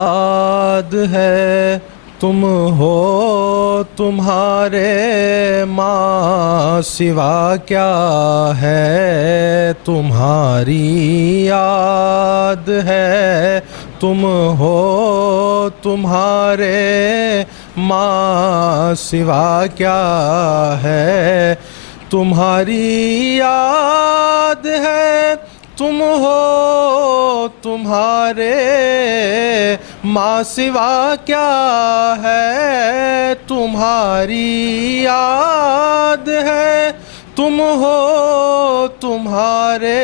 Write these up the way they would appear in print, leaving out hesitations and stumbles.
یاد ہے تم ہو تمہارے ماں سوا کیا ہے تمہاری یاد ہے تم ہو تمہارے ماں سوا کیا ہے تمہاری یاد ہے تم ہو تمہارے ماں سوا کیا ہے تمہاری یاد ہے تم ہو تمہارے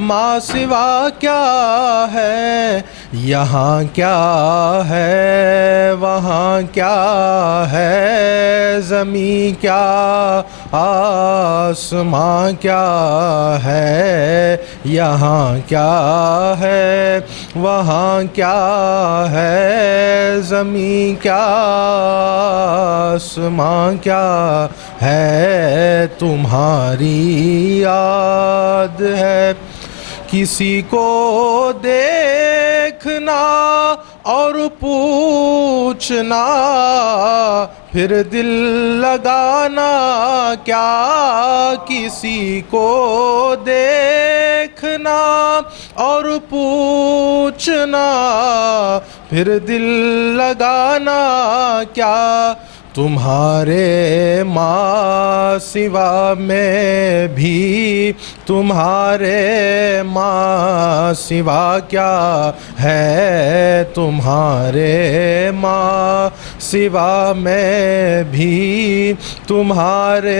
ماں سوا کیا ہے یہاں کیا ہے وہاں کیا ہے زمین کیا آسماں کیا ہے یہاں کیا ہے وہاں کیا ہے زمین کیا آسماں کیا ہے تمہاری یاد ہے کسی کو دیکھنا اور پوچھنا پھر دل لگانا کیا کسی کو دیکھنا اور پوچھنا پھر دل لگانا کیا تمہارے ماں سوا میں بھی تمہارے ماں سوا کیا ہے تمہارے ماں سوا میں بھی تمہارے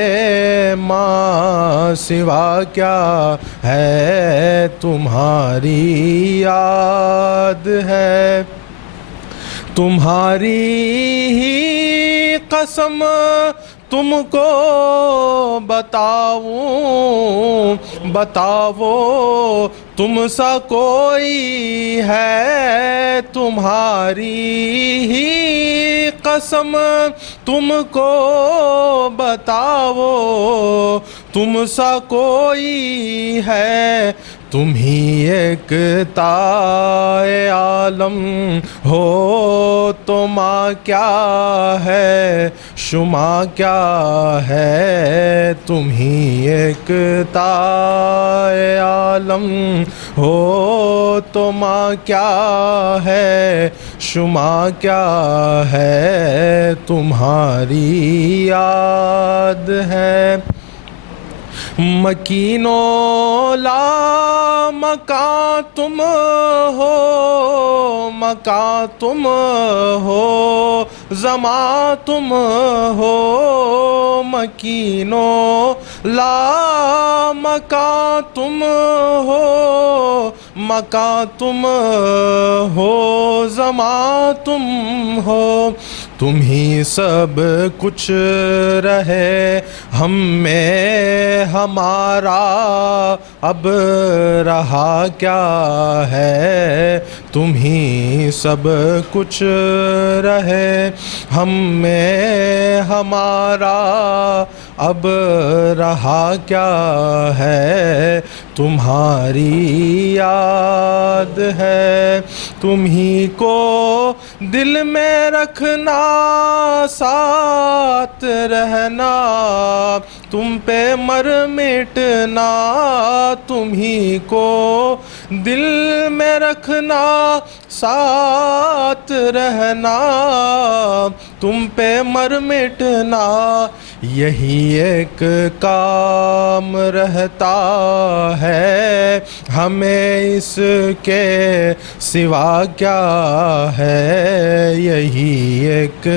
ماں سوا کیا ہے تمہاری یاد ہے تمہاری ہی قسم تم کو بتاؤ تم سا کوئی ہے تمہاری ہی قسم تم کو بتاؤ تم سا کوئی ہے تم ہی ایک تائے عالم ہو تو ماں کیا ہے شما کیا ہے تم ہی ایک تائے عالم ہو تو ماں کیا ہے شما کیا ہے تمہاری یاد ہے مکین و لا مکان تم ہو مکان تم ہو زمان تم ہو مکین و لا مکان تم ہو مکان تم ہو زمان تم ہو تم ہی سب کچھ رہے ہم میں ہمارا اب رہا کیا ہے تم ہی سب کچھ رہے ہم میں ہمارا اب رہا کیا ہے تمہاری یاد ہے تم ہی کو دل میں رکھنا ساتھ رہنا تم پہ مر مٹنا تم ہی کو دل میں رکھنا ساتھ رہنا تم پہ مر مٹنا یہی ایک کام رہتا ہے ہمیں اس کے سوا کیا ہے یہی ایک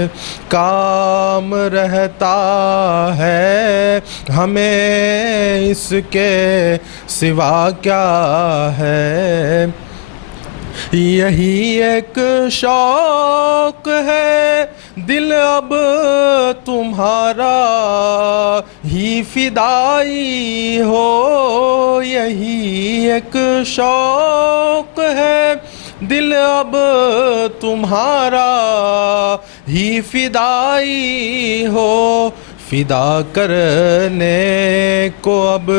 کام رہتا ہے ہمیں اس کے سوا کیا ہے یہی ایک شوق ہے دل اب تمہارا ہی فدائی ہو یہی ایک شوق ہے دل اب تمہارا ہی فدائی ہو فدا کرنے کو اب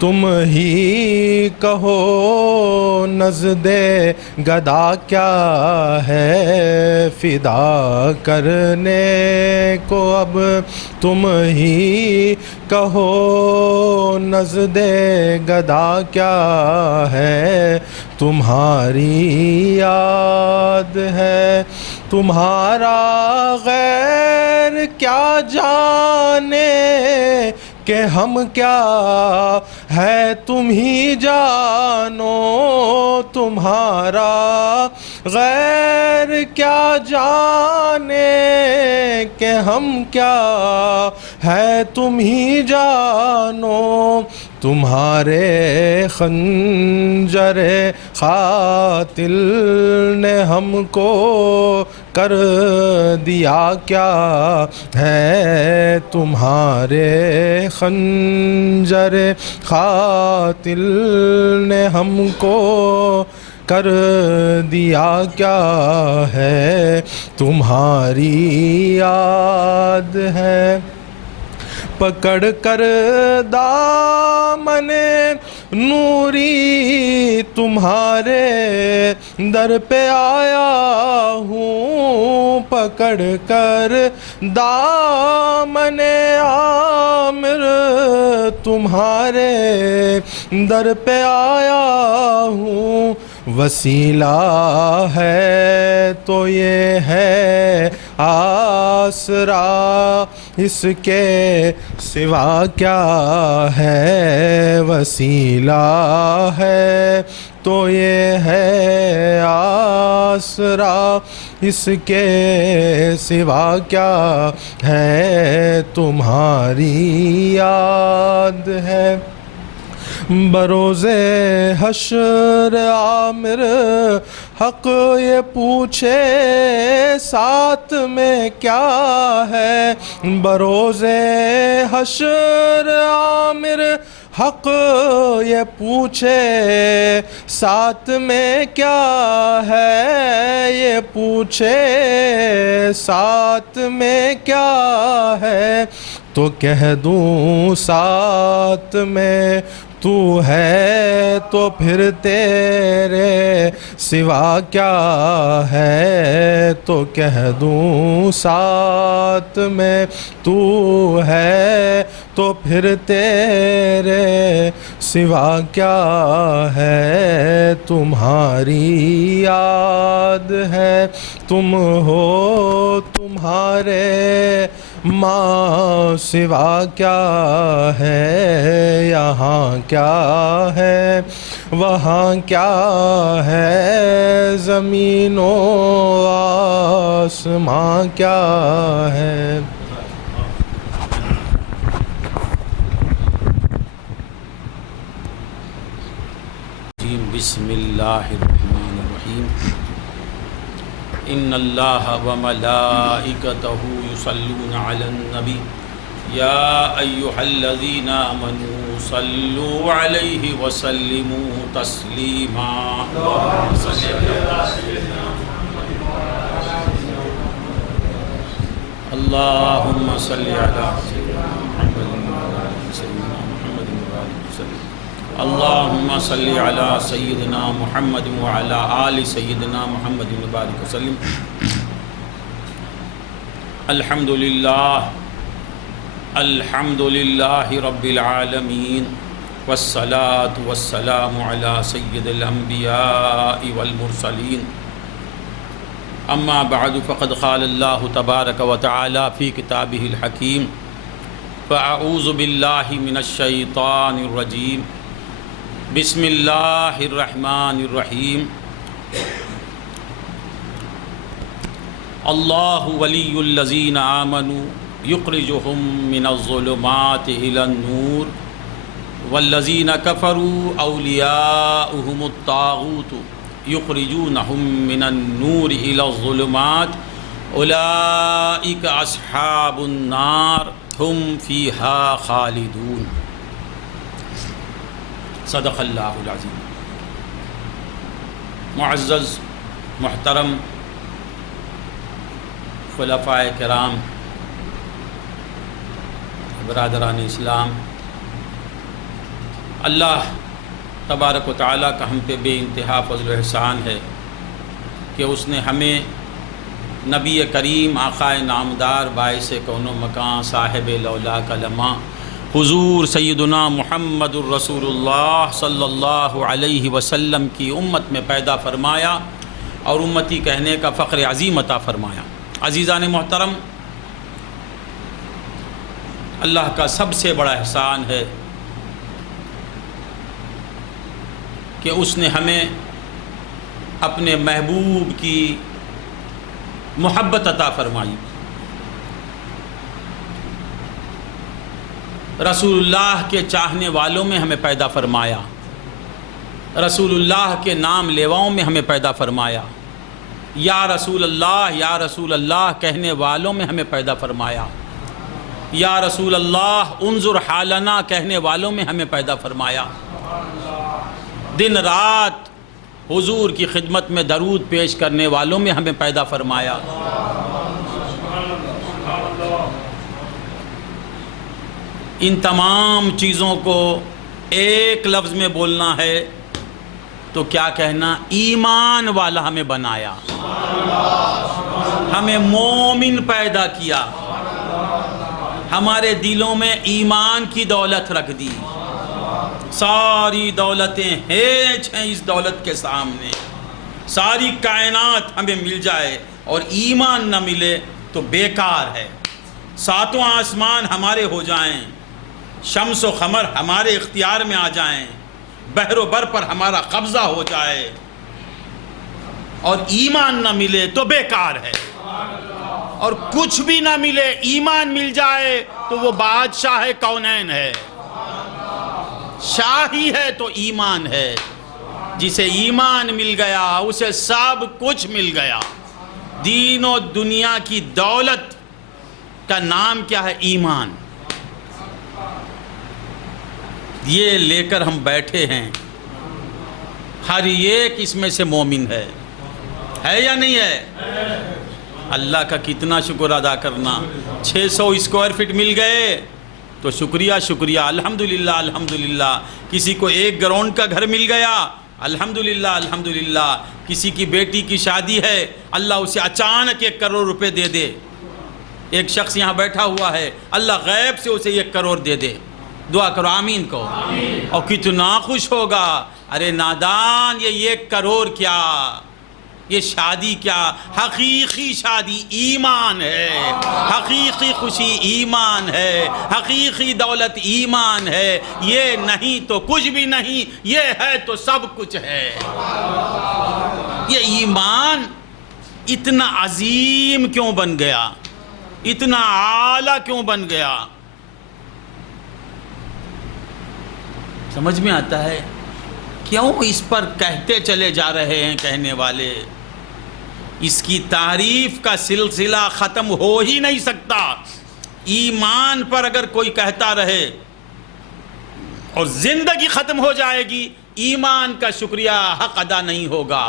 تم ہی کہو، نزد گدا کیا ہے فدا کرنے کو اب تم ہی کہو، نزد گدا کیا ہے تمہاری یاد ہے، تمہارا غیر کیا جانے کہ ہم کیا ہے تم ہی جانو، تمہارا غیر کیا جانے کہ ہم کیا ہے تم ہی جانو، تمہارے خنجر قاتل نے ہم کو کر دیا کیا ہے، تمہارے خنجر قاتل نے ہم کو کر دیا کیا ہے تمہاری یاد ہے، پکڑ کر دامن نوری تمہارے در پہ آیا ہوں، پکڑ کر دامن عامر تمہارے در پہ آیا ہوں، وسیلہ ہے تو یہ ہے آسرا، اس کے سوا کیا ہے، وسیلہ ہے تو یہ ہے آسرا، اس کے سوا کیا ہے تمہاری یاد ہے، بروز حشر عامر حق یہ پوچھے ساتھ میں کیا ہے، بروز حشر عامر حق یہ پوچھے ساتھ میں کیا ہے، یہ پوچھے ساتھ میں کیا ہے، تو کہہ دوں ساتھ میں تو ہے تو پھر تیرے سوا کیا ہے، تو کہہ دوں ساتھ میں تو ہے تو پھر تیرے سوا کیا ہے تمہاری یاد ہے، تم ہو تمہارے ماں سوا کیا ہے، یہاں کیا ہے وہاں کیا ہے، زمین و آسمان کیا ہے۔ بسم اللہ الرحمن الرحیم، ان اللہ وملائکتہ یصلون علی النبی یا ایہا الذین آمنوا صلوا علیہ وسلموا تسلیما، اللہم صلی علی اللہم صلی علی سیدنا محمد وعلی آل سیدنا محمد وبارک وسلم۔ الحمدللہ رب العالمین، والصلاة والسلام علی سید الانبیاء والمرسلین، اما بعد فقد قال اللہ تبارک وتعالی فی کتابہ الحکیم، فاعوذ باللہ من الشیطان الرجیم، بسم اللہ الرحمن الرحیم، اللہ ولی الذین آمنوا یخرجہم من الظلمات الی النور، والذین کفروا اولیاؤہم الطاغوت یخرجونہم من النور الی الظلمات، اولئک اصحاب النار ہم فیہا خالدون۔ صدق اللہ العظیم۔ معزز محترم خلفائے کرام، برادران اسلام، اللہ تبارک و تعالیٰ کا ہم پہ بے انتہا فضل و احسان ہے کہ اس نے ہمیں نبی کریم آقا نامدار باعث کون و مکان صاحب لولا کلمہ حضور سیدنا محمد الرسول اللہ صلی اللہ علیہ وسلم کی امت میں پیدا فرمایا اور امتی کہنے کا فخر عظیم عطا فرمایا۔ عزیزان محترم، اللہ کا سب سے بڑا احسان ہے کہ اس نے ہمیں اپنے محبوب کی محبت عطا فرمائی۔ رسول اللہ کے چاہنے والوں میں ہمیں پیدا فرمایا، رسول اللہ کے نام لیواؤں میں ہمیں پیدا فرمایا، یا رسول اللہ کہنے والوں میں ہمیں پیدا فرمایا، یا رسول اللہ انظر حالنا کہنے والوں میں ہمیں پیدا فرمایا۔ دن رات حضور کی خدمت میں درود پیش کرنے والوں میں ہمیں پیدا فرمایا۔ ان تمام چیزوں کو ایک لفظ میں بولنا ہے تو کیا کہنا؟ ایمان والا ہمیں بنایا، ہمیں مومن پیدا کیا، ہمارے دلوں میں ایمان کی دولت رکھ دی۔ ساری دولتیں ہیچ ہیں اس دولت کے سامنے، ساری کائنات ہمیں مل جائے اور ایمان نہ ملے تو بیکار ہے۔ ساتوں آسمان ہمارے ہو جائیں، شمس و قمر ہمارے اختیار میں آ جائیں، بحر و بر پر ہمارا قبضہ ہو جائے اور ایمان نہ ملے تو بیکار ہے۔ اور کچھ بھی نہ ملے، ایمان مل جائے تو وہ بادشاہ کونین ہے، شاہی ہے تو ایمان ہے۔ جسے ایمان مل گیا اسے سب کچھ مل گیا۔ دین و دنیا کی دولت کا نام کیا ہے؟ ایمان۔ یہ لے کر ہم بیٹھے ہیں، ہر ایک اس میں سے مومن ہے یا نہیں ہے؟ اللہ کا کتنا شکر ادا کرنا۔ 600 اسکوائر فٹ مل گئے تو شکریہ الحمدللہ الحمدللہ۔ کسی کو 1 گراؤنڈ کا گھر مل گیا، الحمدللہ الحمدللہ۔ کسی کی بیٹی کی شادی ہے، اللہ اسے اچانک 1 کروڑ روپے دے دے۔ ایک شخص یہاں بیٹھا ہوا ہے، اللہ غیب سے اسے 1 کروڑ دے دے۔ دعا کرو آمین کو۔ اور کتنا خوش ہوگا۔ ارے نادان، یہ 1 کروڑ کیا، یہ شادی کیا؟ حقیقی شادی ایمان ہے، حقیقی خوشی ایمان ہے، حقیقی دولت ایمان ہے۔ یہ نہیں تو کچھ بھی نہیں، یہ ہے تو سب کچھ ہے۔ یہ ایمان اتنا عظیم کیوں بن گیا؟ اتنا اعلیٰ کیوں بن گیا؟ سمجھ میں آتا ہے کیوں اس پر کہتے چلے جا رہے ہیں کہنے والے؟ اس کی تعریف کا سلسلہ ختم ہو ہی نہیں سکتا۔ ایمان پر اگر کوئی کہتا رہے اور زندگی ختم ہو جائے گی، ایمان کا شکریہ حق ادا نہیں ہوگا۔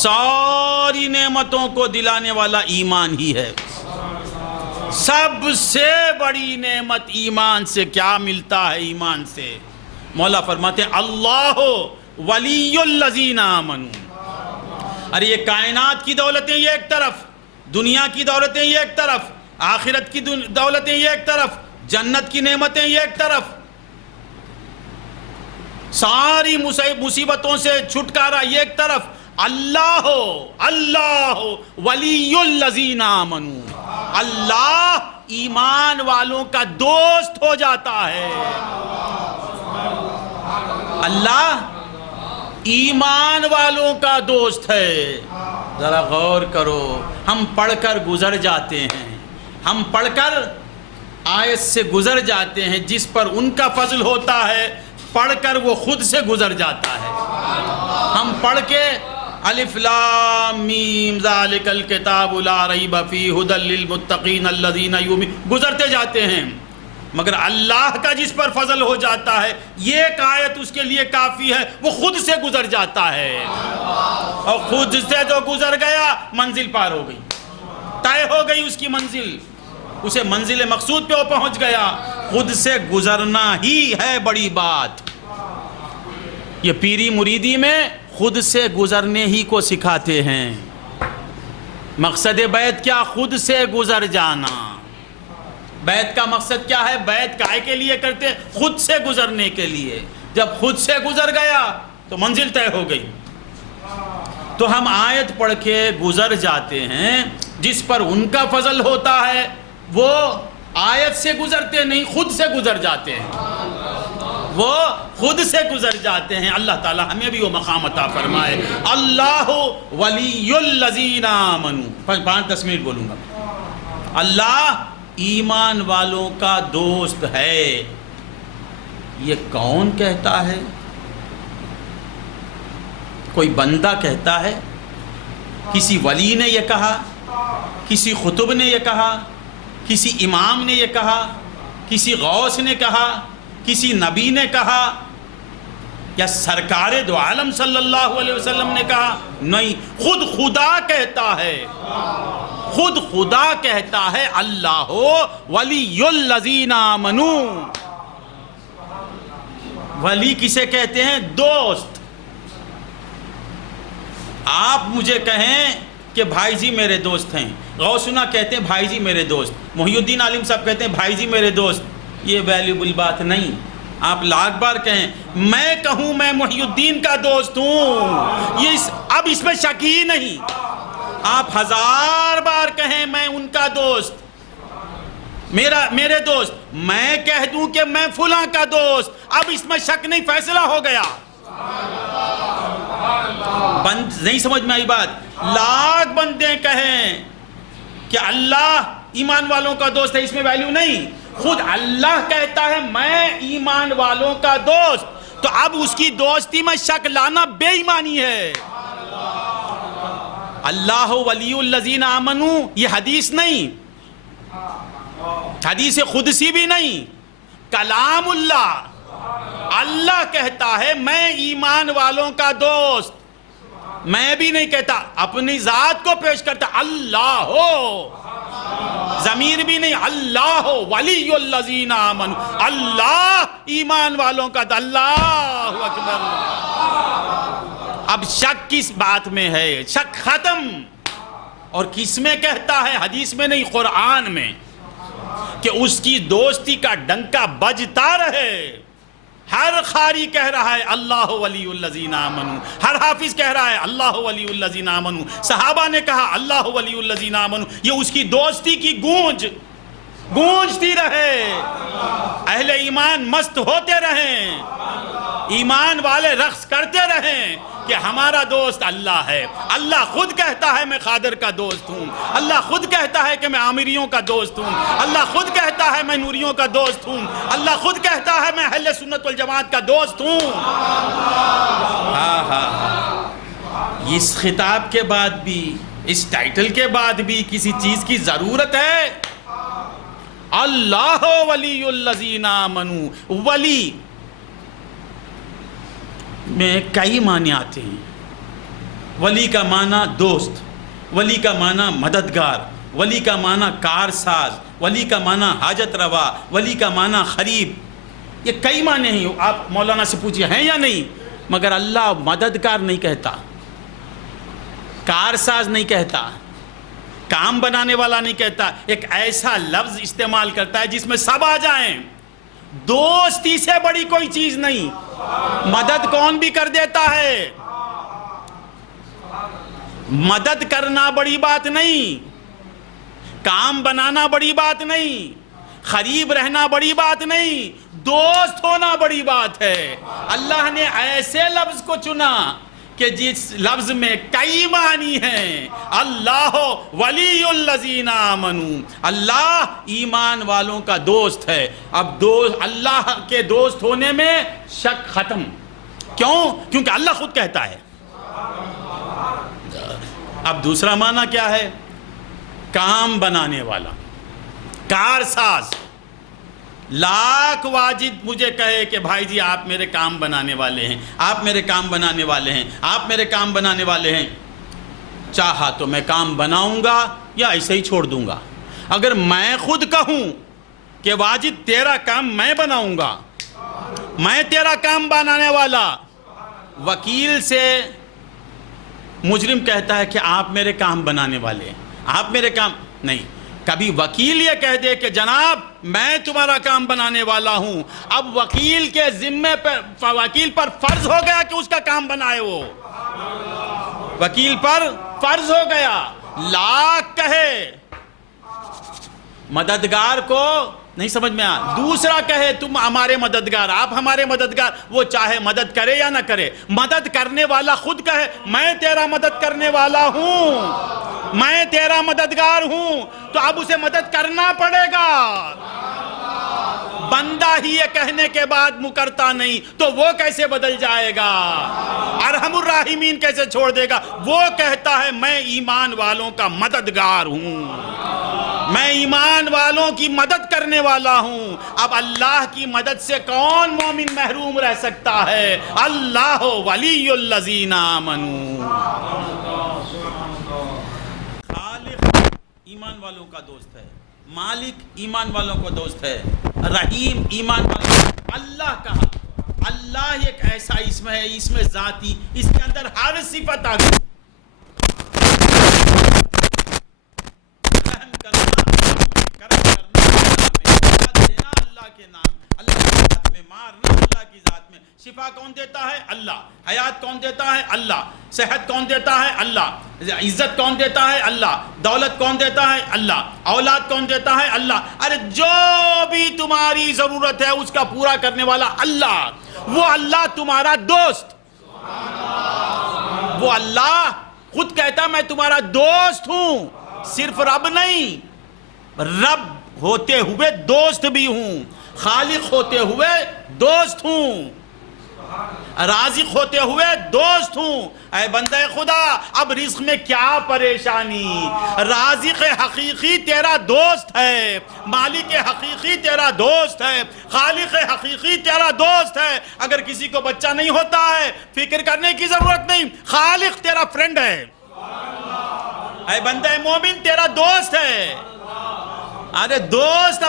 ساری نعمتوں کو دلانے والا ایمان ہی ہے۔ سب سے بڑی نعمت ایمان سے کیا ملتا ہے؟ ایمان سے مولا فرماتے ہیں اللہ ولی الذین آمنوا۔ ارے یہ کائنات کی دولتیں یہ ایک طرف، دنیا کی دولتیں یہ ایک طرف، آخرت کی دولتیں یہ ایک طرف، جنت کی نعمتیں یہ ایک طرف، ساری مصیبتوں سے چھٹکارا یہ ایک طرف۔ اللہ ولی الذین آمنوا، اللہ ایمان والوں کا دوست ہو جاتا ہے۔ اللہ ایمان والوں کا دوست ہے۔ ذرا غور کرو، ہم پڑھ کر گزر جاتے ہیں، ہم پڑھ کر آیت سے گزر جاتے ہیں، جس پر ان کا فضل ہوتا ہے پڑھ کر وہ خود سے گزر جاتا ہے۔ ہم پڑھ کے الف لام میم ذالک الکتاب لا ریب فیہ ھدی للمتقین الذین یؤمنون گزرتے جاتے ہیں، مگر اللہ کا جس پر فضل ہو جاتا ہے یہ ایک آیت اس کے لیے کافی ہے، وہ خود سے گزر جاتا ہے، اور خود سے جو گزر گیا منزل پار ہو گئی، طے ہو گئی اس کی منزل، اسے منزل مقصود پہ وہ پہنچ گیا۔ خود سے گزرنا ہی ہے بڑی بات. یہ پیری مریدی میں خود سے گزرنے ہی کو سکھاتے ہیں. مقصد بیعت کیا؟ خود سے گزر جانا. بیعت کا مقصد کیا ہے؟ بیعت کائے کے لیے کرتے؟ خود سے گزرنے کے لیے. جب خود سے گزر گیا تو منزل طے ہو گئی. تو ہم آیت پڑھ کے گزر جاتے ہیں. جس پر ان کا فضل ہوتا ہے وہ آیت سے گزرتے نہیں، خود سے گزر جاتے ہیں. وہ خود سے گزر جاتے ہیں. اللہ تعالی ہمیں بھی وہ مقام عطا فرمائے. اللہ ولی الذین آمنوا. 5-10 منٹ بولوں گا. اللہ ایمان والوں کا دوست ہے. یہ کون کہتا ہے؟ کوئی بندہ کہتا ہے؟ کسی ولی نے یہ کہا؟ کسی خطب نے یہ کہا؟ کسی امام نے یہ کہا؟ کسی غوث نے کہا؟ کسی نبی نے کہا؟ یا سرکار دو عالم صلی اللہ علیہ وسلم نے کہا؟ نہیں، خود خدا کہتا ہے. خود خدا کہتا ہے اللہ ولی الذین آمنوا. ولی کسے کہتے ہیں؟ دوست. آپ مجھے کہیں کہ بھائی جی میرے دوست ہیں. غوثنا کہتے ہیں بھائی جی میرے دوست. محی الدین عالم صاحب کہتے ہیں بھائی جی میرے دوست. یہ ویلیبل بات نہیں. آپ لاکھ بار کہیں، میں کہوں میں محی الدین کا دوست ہوں، اب اس میں شک ہی نہیں. آپ 1000 بار کہیں میں ان کا دوست، میرے دوست. میں کہہ دوں کہ میں فلاں کا دوست، اب اس میں شک نہیں، فیصلہ ہو گیا. بند نہیں سمجھ میں آئی بات. لاکھ بندے کہیں کہ اللہ ایمان والوں کا دوست ہے، اس میں ویلیو نہیں. خود اللہ کہتا ہے میں ایمان والوں کا دوست، تو اب اس کی دوستی میں شک لانا بے ایمانی ہے. اللہ ولی الذین آمنوا یہ حدیث نہیں، حدیث قدسی بھی نہیں، کلام اللہ. اللہ کہتا ہے میں ایمان والوں کا دوست. میں بھی نہیں کہتا، اپنی ذات کو پیش کرتا. اللہ ہو، ضمیر بھی نہیں. اللہ ہو ولی الذین آمنوا. اللہ ایمان والوں کا. اللہ اکبر. اب شک کس بات میں ہے؟ شک ختم. اور کس میں کہتا ہے؟ حدیث میں نہیں، قرآن میں، کہ اس کی دوستی کا ڈنکا بجتا رہے. ہر قاری کہہ رہا ہے اللہ ولی الذین آمنوا. ہر حافظ کہہ رہا ہے اللہ ولی الذین آمنوا. صحابہ نے کہا اللہ ولی الذین آمنوا. یہ اس کی دوستی کی گونجتی رہے. اہل ایمان مست ہوتے رہیں، ایمان والے رقص کرتے رہیں کہ ہمارا دوست اللہ ہے. اللہ خود کہتا ہے میں قادر کا دوست ہوں. اللہ خود کہتا ہے کہ میں عامریوں کا دوست ہوں. اللہ خود کہتا ہے میں نوریوں کا دوست ہوں. اللہ خود کہتا ہے میں اہل سنت والجماعت کا دوست ہوں. اس خطاب کے بعد بھی، اس ٹائٹل کے بعد بھی کسی چیز کی ضرورت ہے؟ اللہ ولی الذین آمنوا. ولی میں کئی معنی آتے ہیں. ولی کا معنی دوست، ولی کا معنی مددگار، ولی کا معنی کارساز، ولی کا معنی حاجت روا، ولی کا معنی قریب. یہ کئی معنی ہیں. آپ مولانا سے پوچھئے ہیں یا نہیں. مگر اللہ مددگار نہیں کہتا، کارساز نہیں کہتا، کام بنانے والا نہیں کہتا. ایک ایسا لفظ استعمال کرتا ہے جس میں سب آ جائیں. دوستی سے بڑی کوئی چیز نہیں. مدد کون بھی کر دیتا ہے. مدد کرنا بڑی بات نہیں، کام بنانا بڑی بات نہیں، قریب رہنا بڑی بات نہیں، دوست ہونا بڑی بات ہے. اللہ نے ایسے لفظ کو چنا کہ جس لفظ میں کئی معنی ہیں. اللہ ولی الذین آمنوا. اللہ ایمان والوں کا دوست ہے. اب اللہ کے دوست ہونے میں شک ختم. کیوں؟ کیونکہ اللہ خود کہتا ہے. اب دوسرا معنی کیا ہے؟ کام بنانے والا، کارساز. لاکھ واجد مجھے کہے کہ بھائی جی آپ میرے کام بنانے والے ہیں، آپ میرے کام بنانے والے ہیں، آپ میرے کام بنانے والے ہیں. چاہا تو میں کام بناؤں گا یا ایسے ہی چھوڑ دوں گا. اگر میں خود کہوں کہ واجد تیرا کام میں بناؤں گا، میں تیرا کام بنانے والا۔ وکیل سے مجرم کہتا ہے کہ آپ میرے کام بنانے والے ہیں، آپ میرے کام نہیں۔ کبھی وکیل یہ کہہ دے کہ جناب میں تمہارا کام بنانے والا ہوں، اب وکیل کے ذمے پر، وکیل پر فرض ہو گیا کہ اس کا کام بنائے، وہ وکیل پر فرض ہو گیا۔ لاکھ کہے مددگار کو نہیں سمجھ میں دوسرا کہے تم ہمارے مددگار، آپ ہمارے مددگار، وہ چاہے مدد کرے یا نہ کرے، مدد کرنے والا خود کہے میں تیرا مدد کرنے والا ہوں، میں تیرا مددگار ہوں، تو اب اسے مدد کرنا پڑے گا۔ بندہ ہی یہ کہنے کے بعد مکرتا نہیں تو وہ کیسے بدل جائے گا؟ ارحم الراحمین کیسے چھوڑ دے گا؟ وہ کہتا ہے میں ایمان والوں کا مددگار ہوں، میں ایمان والوں کی مدد کرنے والا ہوں۔ اب اللہ کی مدد سے کون مومن محروم رہ سکتا ہے؟ اللہ ولی الذین آمنوا۔ خالق ایمان والوں کا دوست ہے، مالک ایمان والوں کو دوست ہے، رحیم ایمان والوں۔ اللہ کہا، اللہ ایک ایسا اسم ہے، اسم ذاتی، اس کے اندر ہر صفت آ گئی۔ رحم کرنا، کرم کرنا اللہ کے نام، اللہ کی ذات میں، مارنا اللہ کی ذات میں، شفا کون دیتا ہے؟ اللہ۔ حیات کون دیتا ہے؟ اللہ۔ صحت کون دیتا ہے؟ اللہ۔ عزت کون دیتا ہے؟ اللہ۔ دولت کون دیتا ہے؟ اللہ۔ اولاد کون دیتا ہے؟ اللہ۔ ارے جو بھی تمہاری ضرورت ہے اس کا پورا کرنے والا اللہ، وہ اللہ تمہارا دوست، وہ اللہ خود کہتا میں تمہارا دوست ہوں، صرف رب نہیں، رب ہوتے ہوئے دوست بھی ہوں، خالق ہوتے ہوئے دوست ہوں، رازق ہوتے ہوئے دوست ہوں۔ اے بندہ خدا اب رزق میں کیا پریشانی؟ رازق حقیقی تیرا دوست ہے، مالک حقیقی تیرا دوست ہے، خالق حقیقی تیرا دوست ہے۔ اگر کسی کو بچہ نہیں ہوتا ہے فکر کرنے کی ضرورت نہیں، خالق تیرا فرینڈ ہے۔ اے بندہ مومن تیرا دوست ہے۔ ارے دوست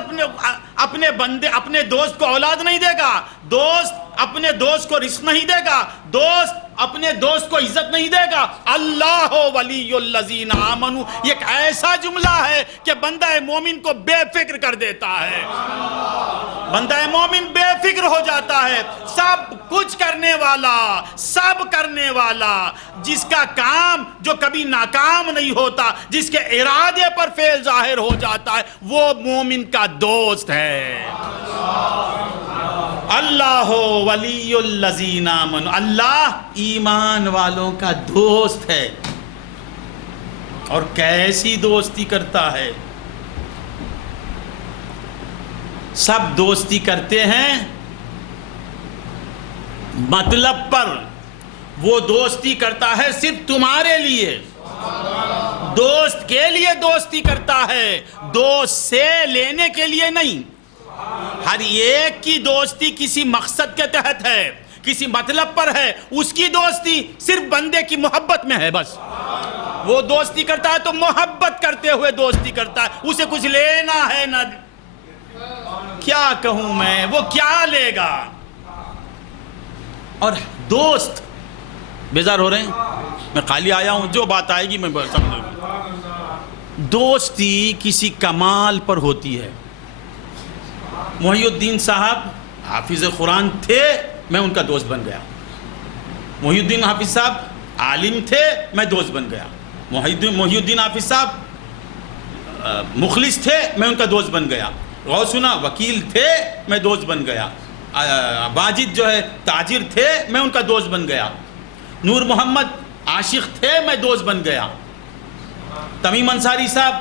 اپنے دوست کو اولاد نہیں دے گا، دوست اپنے دوست کو رزق نہیں دے گا، دوست اپنے دوست کو عزت نہیں دے گا۔ اللہ ولی الذین آمنوا، یہ ایک ایسا جملہ ہے کہ بندہ مومن کو بے فکر کر دیتا ہے، بندہ مومن بے فکر ہو جاتا ہے۔ سب کچھ کرنے والا، سب کرنے والا، جس کا کام جو کبھی ناکام نہیں ہوتا، جس کے ارادے پر فعل ظاہر ہو جاتا ہے، وہ مومن کا دوست ہے۔ اللہ ولی الذین آمنوا، اللہ ایمان والوں کا دوست ہے۔ اور کیسی دوستی کرتا ہے؟ سب دوستی کرتے ہیں مطلب پر، وہ دوستی کرتا ہے صرف تمہارے لیے، دوست کے لیے دوستی کرتا ہے، دوست سے لینے کے لیے نہیں۔ ہر ایک کی دوستی کسی مقصد کے تحت ہے، کسی مطلب پر ہے، اس کی دوستی صرف بندے کی محبت میں ہے بس۔ وہ دوستی کرتا ہے تو محبت کرتے ہوئے دوستی کرتا ہے، اسے کچھ لینا ہے نہ، کیا کہوں میں، وہ کیا لے گا؟ اور دوست بیزار ہو رہے ہیں، میں خالی آیا ہوں، جو بات آئے گی میں سمجھوں گا۔ دوستی کسی کمال پر ہوتی ہے۔ محی الدین صاحب حافظ قرآن تھے، میں ان کا دوست بن گیا۔ محی الدین حافظ صاحب عالم تھے، میں دوست بن گیا۔ محی الدین حافظ صاحب مخلص تھے، میں ان کا دوست بن گیا۔ غوثنا وکیل تھے، میں دوست بن گیا۔ واجد جو ہے تاجر تھے، میں ان کا دوست بن گیا۔ نور محمد عاشق تھے، میں دوست بن گیا۔ تمیم انصاری صاحب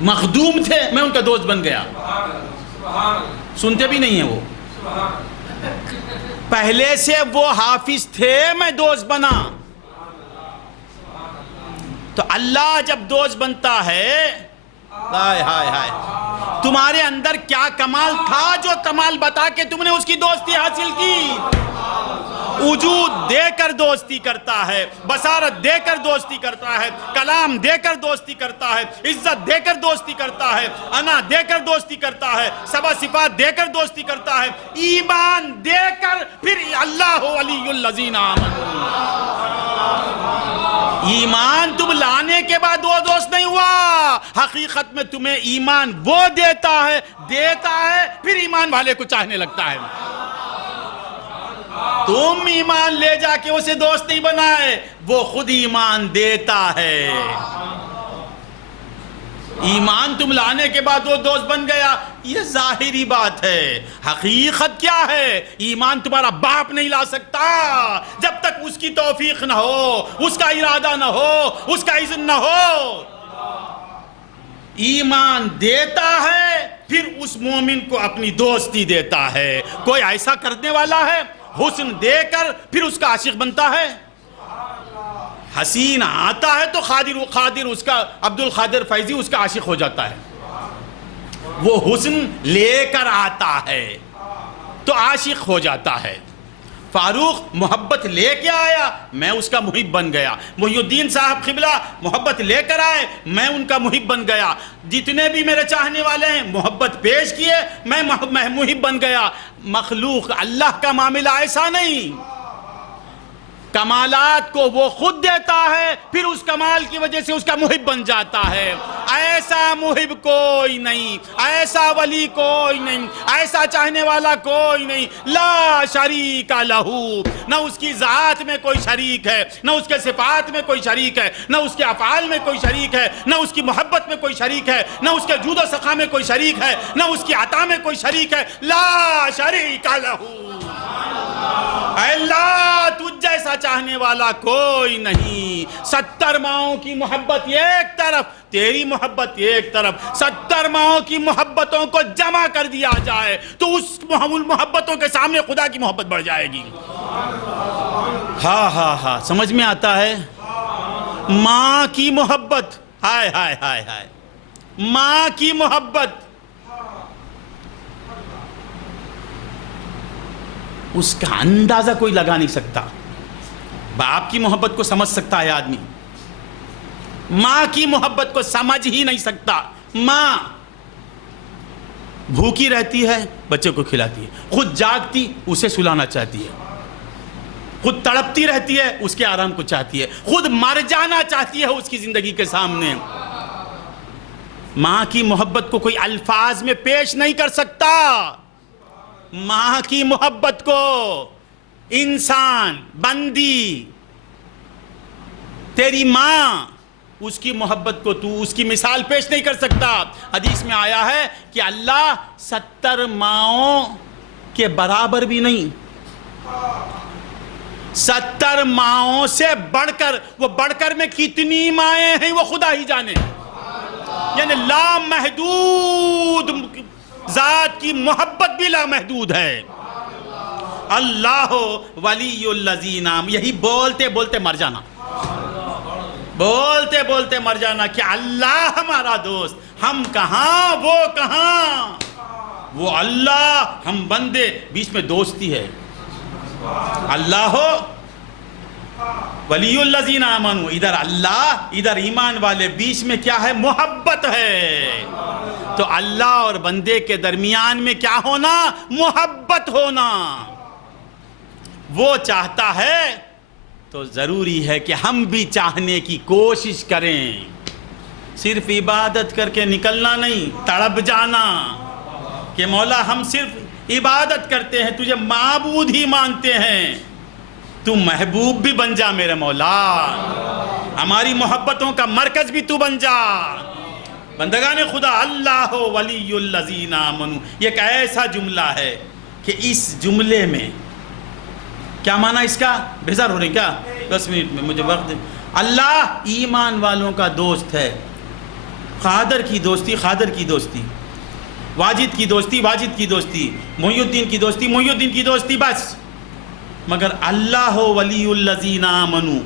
مخدوم تھے، میں ان کا دوست بن گیا۔ سنتے بھی نہیں ہیں وہ، پہلے سے وہ حافظ تھے، میں دوست بنا۔ تو اللہ جب دوست بنتا ہے، ہائے ہائے ہائے، تمہارے اندر کیا کمال تھا جو کمال بتا کے تم نے اس کی دوستی حاصل کی؟ وجود دے کر دوستی کرتا ہے، بصارت دے کر دوستی کرتا ہے، کلام دے کر دوستی کرتا ہے، عزت دے کر دوستی کرتا ہے، انا دے کر دوستی کرتا ہے، سبع صفات دے کر دوستی کرتا ہے، ایمان دے کر پھر اللہ ولی الذین آمنوا۔ ایمان تم لانے کے بعد وہ دوست نہیں ہوا، حقیقت میں تمہیں ایمان وہ دیتا ہے پھر ایمان والے کو چاہنے لگتا ہے۔ تم ایمان لے جا کے اسے دوست نہیں بنائے، وہ خود ایمان دیتا ہے۔ ایمان تم لانے کے بعد وہ دوست بن گیا، یہ ظاہری بات ہے۔ حقیقت کیا ہے؟ ایمان تمہارا باپ نہیں لا سکتا جب تک اس کی توفیق نہ ہو، اس کا ارادہ نہ ہو، اس کا اذن نہ ہو۔ ایمان دیتا ہے پھر اس مومن کو اپنی دوستی دیتا ہے۔ کوئی ایسا کرنے والا ہے حسن دے کر پھر اس کا عاشق بنتا ہے؟ حسین آتا ہے تو خادر اس کا عبد القادر فیضی اس کا عاشق ہو جاتا ہے۔ وہ حسن لے کر آتا ہے تو عاشق ہو جاتا ہے۔ فاروق محبت لے کے آیا، میں اس کا محب بن گیا۔ محی الدین صاحب قبلہ محبت لے کر آئے، میں ان کا محب بن گیا۔ جتنے بھی میرے چاہنے والے ہیں محبت پیش کیے، میں محب بن گیا۔ مخلوق اللہ کا معاملہ ایسا نہیں، کمالات کو وہ خود دیتا ہے پھر اس کمال کی وجہ سے اس کا محب بن جاتا ہے۔ ایسا محب کوئی نہیں، ایسا ولی کوئی نہیں، ایسا چاہنے والا کوئی نہیں۔ لا شریک لہو، نہ اس کی ذات میں کوئی شریک ہے، نہ اس کے صفات میں کوئی شریک ہے، نہ اس کے افعال میں کوئی شریک ہے، نہ اس کی محبت میں کوئی شریک ہے، نہ اس کے جود و سخا میں کوئی شریک ہے، نہ اس کی عطا میں کوئی شریک ہے۔ لا شریک لہو، اے اللہ تجھ جیسا چاہنے والا کوئی نہیں۔ 70 ماؤں کی محبت ایک طرف، تیری محبت ایک طرف، 70 ماؤں کی محبتوں کو جمع کر دیا جائے تو اس محبتوں کے سامنے خدا کی محبت بڑھ جائے گی۔ ہاں سمجھ میں آتا ہے؟ ماں کی محبت، ہائے ہائے ہائے ہائے، ماں کی محبت، اس کا اندازہ کوئی لگا نہیں سکتا۔ باپ کی محبت کو سمجھ سکتا ہے آدمی، ماں کی محبت کو سمجھ ہی نہیں سکتا۔ ماں بھوکی رہتی ہے، بچے کو کھلاتی ہے، خود جاگتی اسے سلانا چاہتی ہے، خود تڑپتی رہتی ہے اس کے آرام کو چاہتی ہے، خود مر جانا چاہتی ہے اس کی زندگی کے سامنے۔ ماں کی محبت کو کوئی الفاظ میں پیش نہیں کر سکتا۔ ماں کی محبت کو انسان، بندی، تیری ماں، اس کی محبت کو تو اس کی مثال پیش نہیں کر سکتا۔ حدیث میں آیا ہے کہ اللہ 70 ماؤں کے برابر بھی نہیں، 70 ماؤں سے بڑھ کر، وہ بڑھ کر میں کتنی مائیں ہیں وہ خدا ہی جانے، یعنی لامحدود ذات کی محبت بھی لامحدود ہے۔ اللہ ولی الذین آمنوا، یہی بولتے بولتے مر جانا، بولتے بولتے مر جانا کہ اللہ ہمارا دوست، ہم کہاں وہ کہاں، وہ اللہ ہم بندے، بیچ میں دوستی ہے۔ اللہ ولی الذین آمنوا، ادھر اللہ ادھر ایمان والے، بیچ میں کیا ہے؟ محبت ہے۔ تو اللہ اور بندے کے درمیان میں کیا ہونا؟ محبت ہونا۔ وہ چاہتا ہے تو ضروری ہے کہ ہم بھی چاہنے کی کوشش کریں، صرف عبادت کر کے نکلنا نہیں، تڑپ جانا کہ مولا ہم صرف عبادت کرتے ہیں، تجھے معبود ہی مانتے ہیں، تو محبوب بھی بن جا میرے مولا، ہماری محبتوں کا مرکز بھی تو بن جا۔ بندگان خدا، اللہ ولی الذین آمنوا، یہ ایک ایسا جملہ ہے کہ اس جملے میں کیا معنی اس کا؟ بیزار ہو رہے ہیں کیا؟ 10 منٹ میں مجھے وقت دے۔ اللہ ایمان والوں کا دوست ہے، قادر کی دوستی، قادر کی دوستی، واجد کی دوستی، واجد کی دوستی، محی الدین کی دوستی، محی الدین کی دوستی، بس۔ مگر اللہ ولی الذین آمنوا،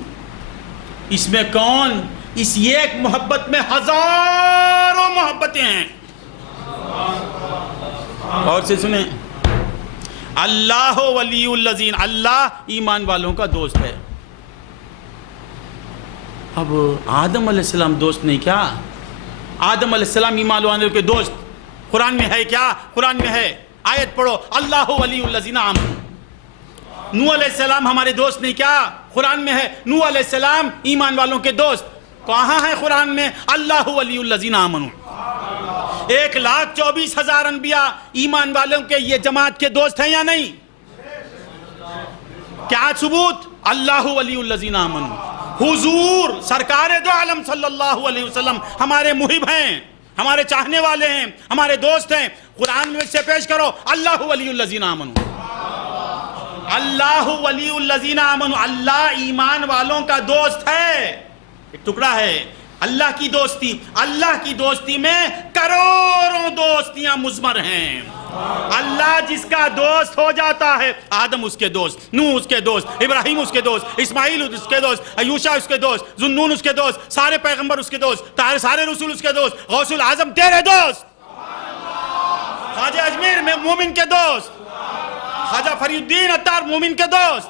اس میں کون؟ اس ایک محبت میں ہزاروں محبتیں ہیں۔ اور سے سنیں، اللہ ولی الذین، اللہ ایمان والوں کا دوست ہے۔ اب آدم علیہ السلام دوست نہیں کیا؟ آدم علیہ السلام ایمان والوں کے دوست قرآن میں ہے کیا؟ قرآن میں ہے، آیت پڑھو، اللہ ولی الذین آمنوا۔ نوح علیہ السلام ہمارے دوست نہیں کیا؟ قرآن میں ہے، نوح علیہ السلام ایمان والوں کے دوست۔ کہاں ہے قرآن میں؟ اللہ ولی الذین آمنوا۔ 1,24,000 انبیاء ایمان والوں کے یہ جماعت کے دوست ہیں یا نہیں؟ کیا ثبوت؟ اللہ ولی الذین آمنوا۔ حضور سرکار دو عالم صلی اللہ علیہ وسلم ہمارے محب ہیں، ہمارے چاہنے والے ہیں، ہمارے دوست ہیں۔ قرآن میں سے پیش کرو، اللہ ولی الذین آمنوا۔ اللہ ولی الذین آمنوا، اللہ ایمان والوں کا دوست ہے۔ ایک ٹکڑا ہے اللہ کی دوستی۔ اللہ کی دوستی میں کروڑوں دوستیاں مضمر ہیں۔ اللہ جس کا دوست ہو جاتا ہے، آدم اس کے دوست، نوح اس کے دوست، ابراہیم اس کے دوست، اسماعیل اس کے دوست، ایوشع اس کے دوست، ذوالنون اس کے دوست، سارے پیغمبر اس کے دوست، سارے رسول اس کے دوست، غوث العظم تیرے دوست، خواجہ اجمیر میں مومن کے دوست، خواجہ فرید الدین عطار مومن کے دوست۔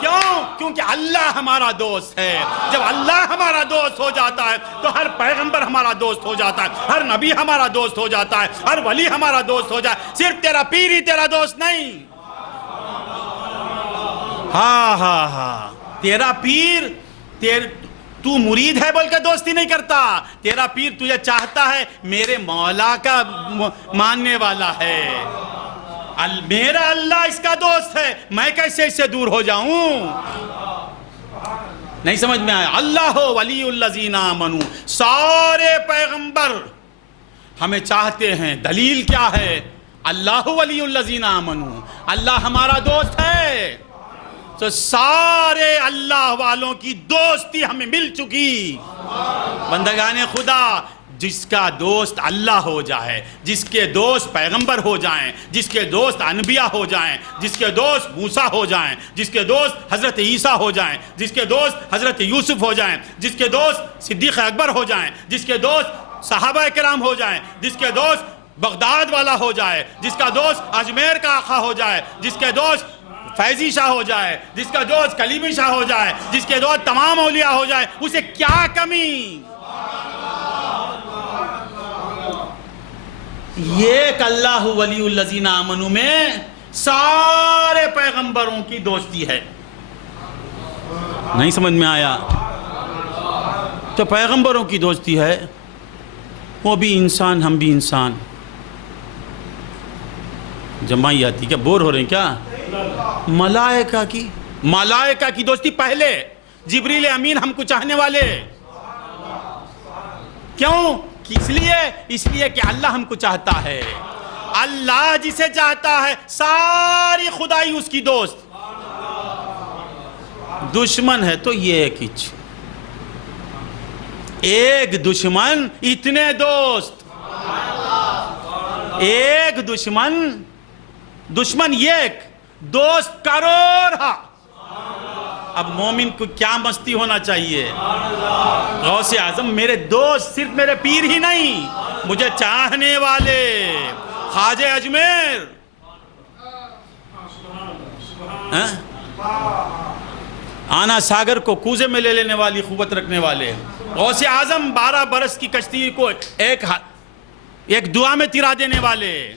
کیوں؟ کیونکہ اللہ ہمارا دوست ہے۔ جب اللہ ہمارا دوست ہو جاتا ہے تو ہر پیغمبر ہمارا دوست ہو جاتا ہے، ہر نبی ہمارا دوست ہو جاتا ہے، ہر ولی ہمارا دوست ہو جاتا ہے۔ صرف تیرا پیر ہی تیرا دوست نہیں۔ تیرا پیر تو مرید ہے بول کے دوستی نہیں کرتا، تیرا پیر تجھے چاہتا ہے میرے مولا کا ماننے والا ہے، میرا اللہ اس کا دوست ہے، میں کیسے اس سے دور ہو جاؤں؟ نہیں سمجھ میں آیا؟ اللہ ولی الذین آمنوا، سارے پیغمبر ہمیں چاہتے ہیں۔ دلیل کیا ہے؟ اللہ ولی الذین آمنوا، اللہ ہمارا دوست ہے۔ تو سارے اللہ والوں کی دوستی ہمیں مل چکی۔ بندگان خدا، جس کا دوست اللہ ہو جائے، جس کے دوست پیغمبر ہو جائیں، جس کے دوست انبیاء ہو جائیں، جس کے دوست موسیٰ ہو جائیں، جس کے دوست حضرت عیسیٰ ہو جائیں، جس کے دوست حضرت یوسف ہو جائیں، جس کے دوست صدیق اکبر ہو جائیں، جس کے دوست صحابہ کرام ہو جائیں، جس کے دوست بغداد والا ہو جائے، جس کا دوست اجمیر کا آقا ہو جائے، جس کے دوست فیضی شاہ ہو جائے، جس کا دوست کلیمی شاہ ہو جائے، جس کے دوست تمام اولیاء ہو جائے، اسے کیا کمی؟ یہ ایک اللہ ولی الذین آمنوا میں سارے پیغمبروں کی دوستی ہے۔ نہیں سمجھ میں آیا؟ تو پیغمبروں کی دوستی ہے، وہ بھی انسان، ہم بھی انسان۔ جمائی آتی کیا؟ بور ہو رہے ہیں کیا؟ ملائکہ کی دوستی پہلے، جبریل امین ہم کو چاہنے والے۔ کیوں؟ اس لیے کہ اللہ ہم کو چاہتا ہے۔ اللہ جسے چاہتا ہے ساری خدائی اس کی دوست۔ دشمن ہے تو یہ ایک دشمن اتنے دوست، ایک دشمن ایک دوست کروڑ۔ اب مومن کو کیا مستی ہونا چاہیے؟ غوث اعظم میرے دوست، صرف میرے پیر ہی نہیں، مجھے چاہنے والے، خواجہ اجمیر، آنا ساگر کو کوزے میں لے لینے والی قوت رکھنے والے، غوث اعظم 12 برس کی کشتی کو ایک دعا میں ترا دینے والے،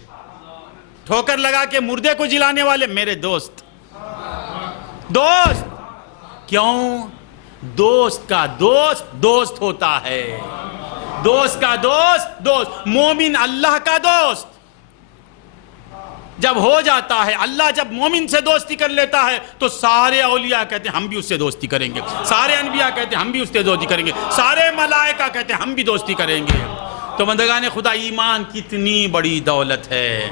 ٹھوکر لگا کے مردے کو جلانے والے، میرے دوست۔ کیوں؟ دوست کا دوست ہوتا ہے، دوست کا دوست، مومن اللہ کا دوست جب ہو جاتا ہے، اللہ جب مومن سے دوستی کر لیتا ہے تو سارے اولیاء کہتے ہیں ہم بھی اس سے دوستی کریں گے، سارے انبیاء کہتے ہیں ہم بھی اس سے دوستی کریں گے، سارے ملائکہ کہتے ہیں ہم بھی دوستی کریں گے۔ تو بندگان خدا، ایمان کتنی بڑی دولت ہے۔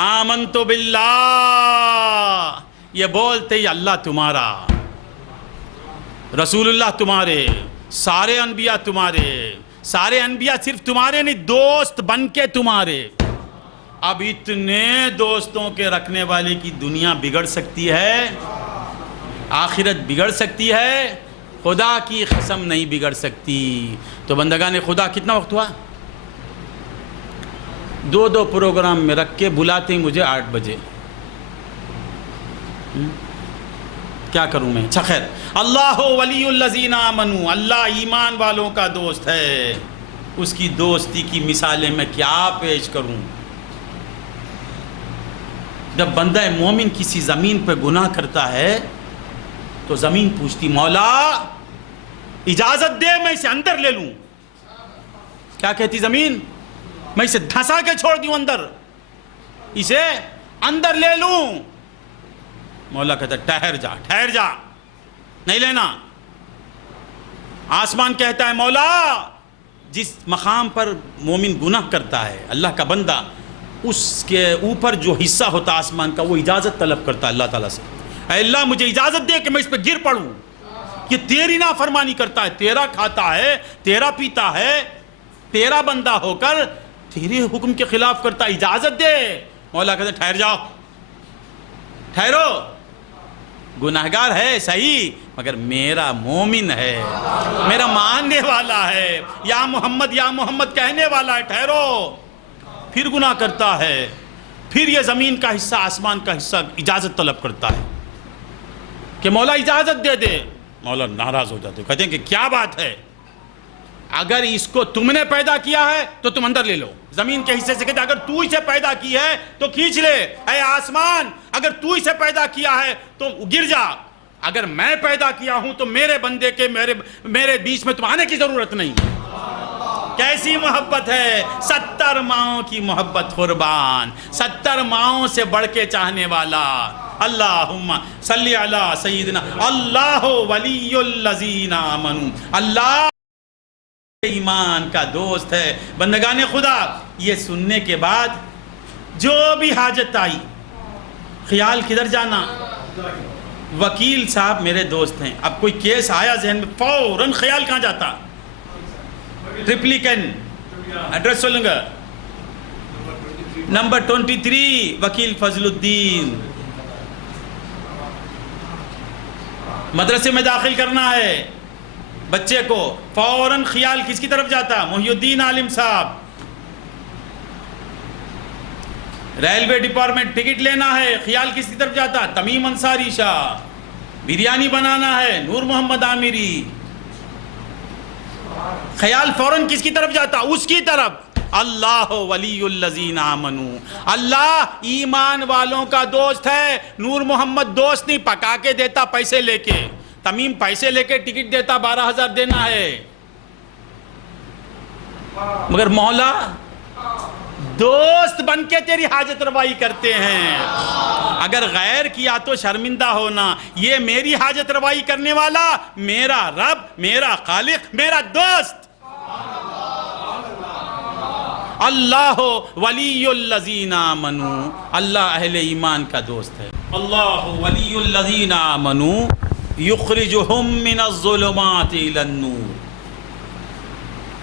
آمنت باللہ، یہ بولتے ہی اللہ تمہارا، رسول اللہ تمہارے، سارے انبیاء تمہارے، سارے انبیاء صرف تمہارے نہیں، دوست بن کے تمہارے۔ اب اتنے دوستوں کے رکھنے والے کی دنیا بگڑ سکتی ہے، آخرت بگڑ سکتی ہے، خدا کی قسم نہیں بگڑ سکتی۔ تو بندگان خدا، کتنا وقت ہوا؟ 2 پروگرام میں رکھ کے بلاتے ہیں مجھے 8 بجے، کیا کروں میں؟ اچھا خیر، اللہ ولی الذین آمنوا، اللہ ایمان والوں کا دوست ہے، اس کی دوستی کی مثالیں میں کیا پیش کروں؟ جب بندہ مومن کسی زمین پہ گناہ کرتا ہے تو زمین پوچھتی مولا اجازت دے میں اسے اندر لے لوں. کیا کہتی زمین؟ میں اسے دھسا کے چھوڑ دوں اندر، اسے اندر لے لوں. مولا کہتا ٹھہر جا ٹھہر جا، نہیں لینا. آسمان کہتا ہے مولا جس مقام پر مومن گناہ کرتا ہے اللہ کا بندہ، اس کے اوپر جو حصہ ہوتا آسمان کا وہ اجازت طلب کرتا ہے اللہ تعالیٰ سے، اے اللہ مجھے اجازت دے کہ میں اس پہ گر پڑوں، یہ تیری نافرمانی کرتا ہے، تیرا کھاتا ہے، تیرا پیتا ہے، تیرا بندہ ہو کر تیرے حکم کے خلاف کرتا ہے، اجازت دے. مولا کہتے ٹھہر جاؤ، ٹھہرو، گناہگار ہے صحیح مگر میرا مومن ہے، میرا ماننے والا ہے، یا محمد کہنے والا ہے، ٹھہرو. پھر گناہ کرتا ہے، پھر یہ زمین کا حصہ آسمان کا حصہ اجازت طلب کرتا ہے کہ مولا اجازت دے دے. مولا ناراض ہو جاتے، کہتے ہیں کہ کیا بات ہے، اگر اس کو تم نے پیدا کیا ہے تو تم اندر لے لو. زمین کے حصے سے کہتے ہیں اگر تو اسے پیدا کی ہے تو کھینچ لے. اے آسمان اگر تو اسے پیدا کیا ہے تو گر جا، اگر میں پیدا کیا ہوں تو میرے بندے کے میرے بیچ میں تم آنے کی ضرورت نہیں. کیسی محبت ہے، 70 ماؤں کی محبت قربان، 70 ماؤں سے بڑھ کے چاہنے والا. اللہم صلی علی سیدنا. اللہ ولی الذین آمنوا، اللہ ایمان کا دوست ہے. بندگان خدا یہ سننے کے بعد جو بھی حاجت آئی، خیال کدھر جانا؟ وکیل صاحب میرے دوست ہیں، اب کوئی کیس آیا ذہن میں فوراً خیال کہاں جاتا؟ ٹرپلیکن ایڈریس سنوں گا، نمبر 23 وکیل فضل الدین. مدرسے میں داخل کرنا ہے بچے کو، فوراً خیال کس کی طرف جاتا؟ محی الدین عالم صاحب. ریلوے ڈپارٹمنٹ ٹکٹ لینا ہے، خیال کس کی طرف جاتا؟ تمیم انصاری شاہ. بریانی بنانا ہے، نور محمد عامری. خیال فوراً کس کی طرف جاتا؟ اس کی طرف. اللہ ولی الذین آمنوا، اللہ ایمان والوں کا دوست ہے. نور محمد دوست نہیں، پکا کے دیتا پیسے لے کے. تمیم پیسے لے کے ٹکٹ دیتا، 12,000 دینا ہے. مگر مولا دوست بن کے تیری حاجت روائی کرتے ہیں. اگر غیر کیا تو شرمندہ ہونا، یہ میری حاجت روائی کرنے والا میرا رب، میرا خالق، میرا دوست. اللہ ولی الذین آمنوا، اللہ اہل ایمان کا دوست ہے. اللہ ولی الذین آمنوا یخرجہم من الظلمات الی النور.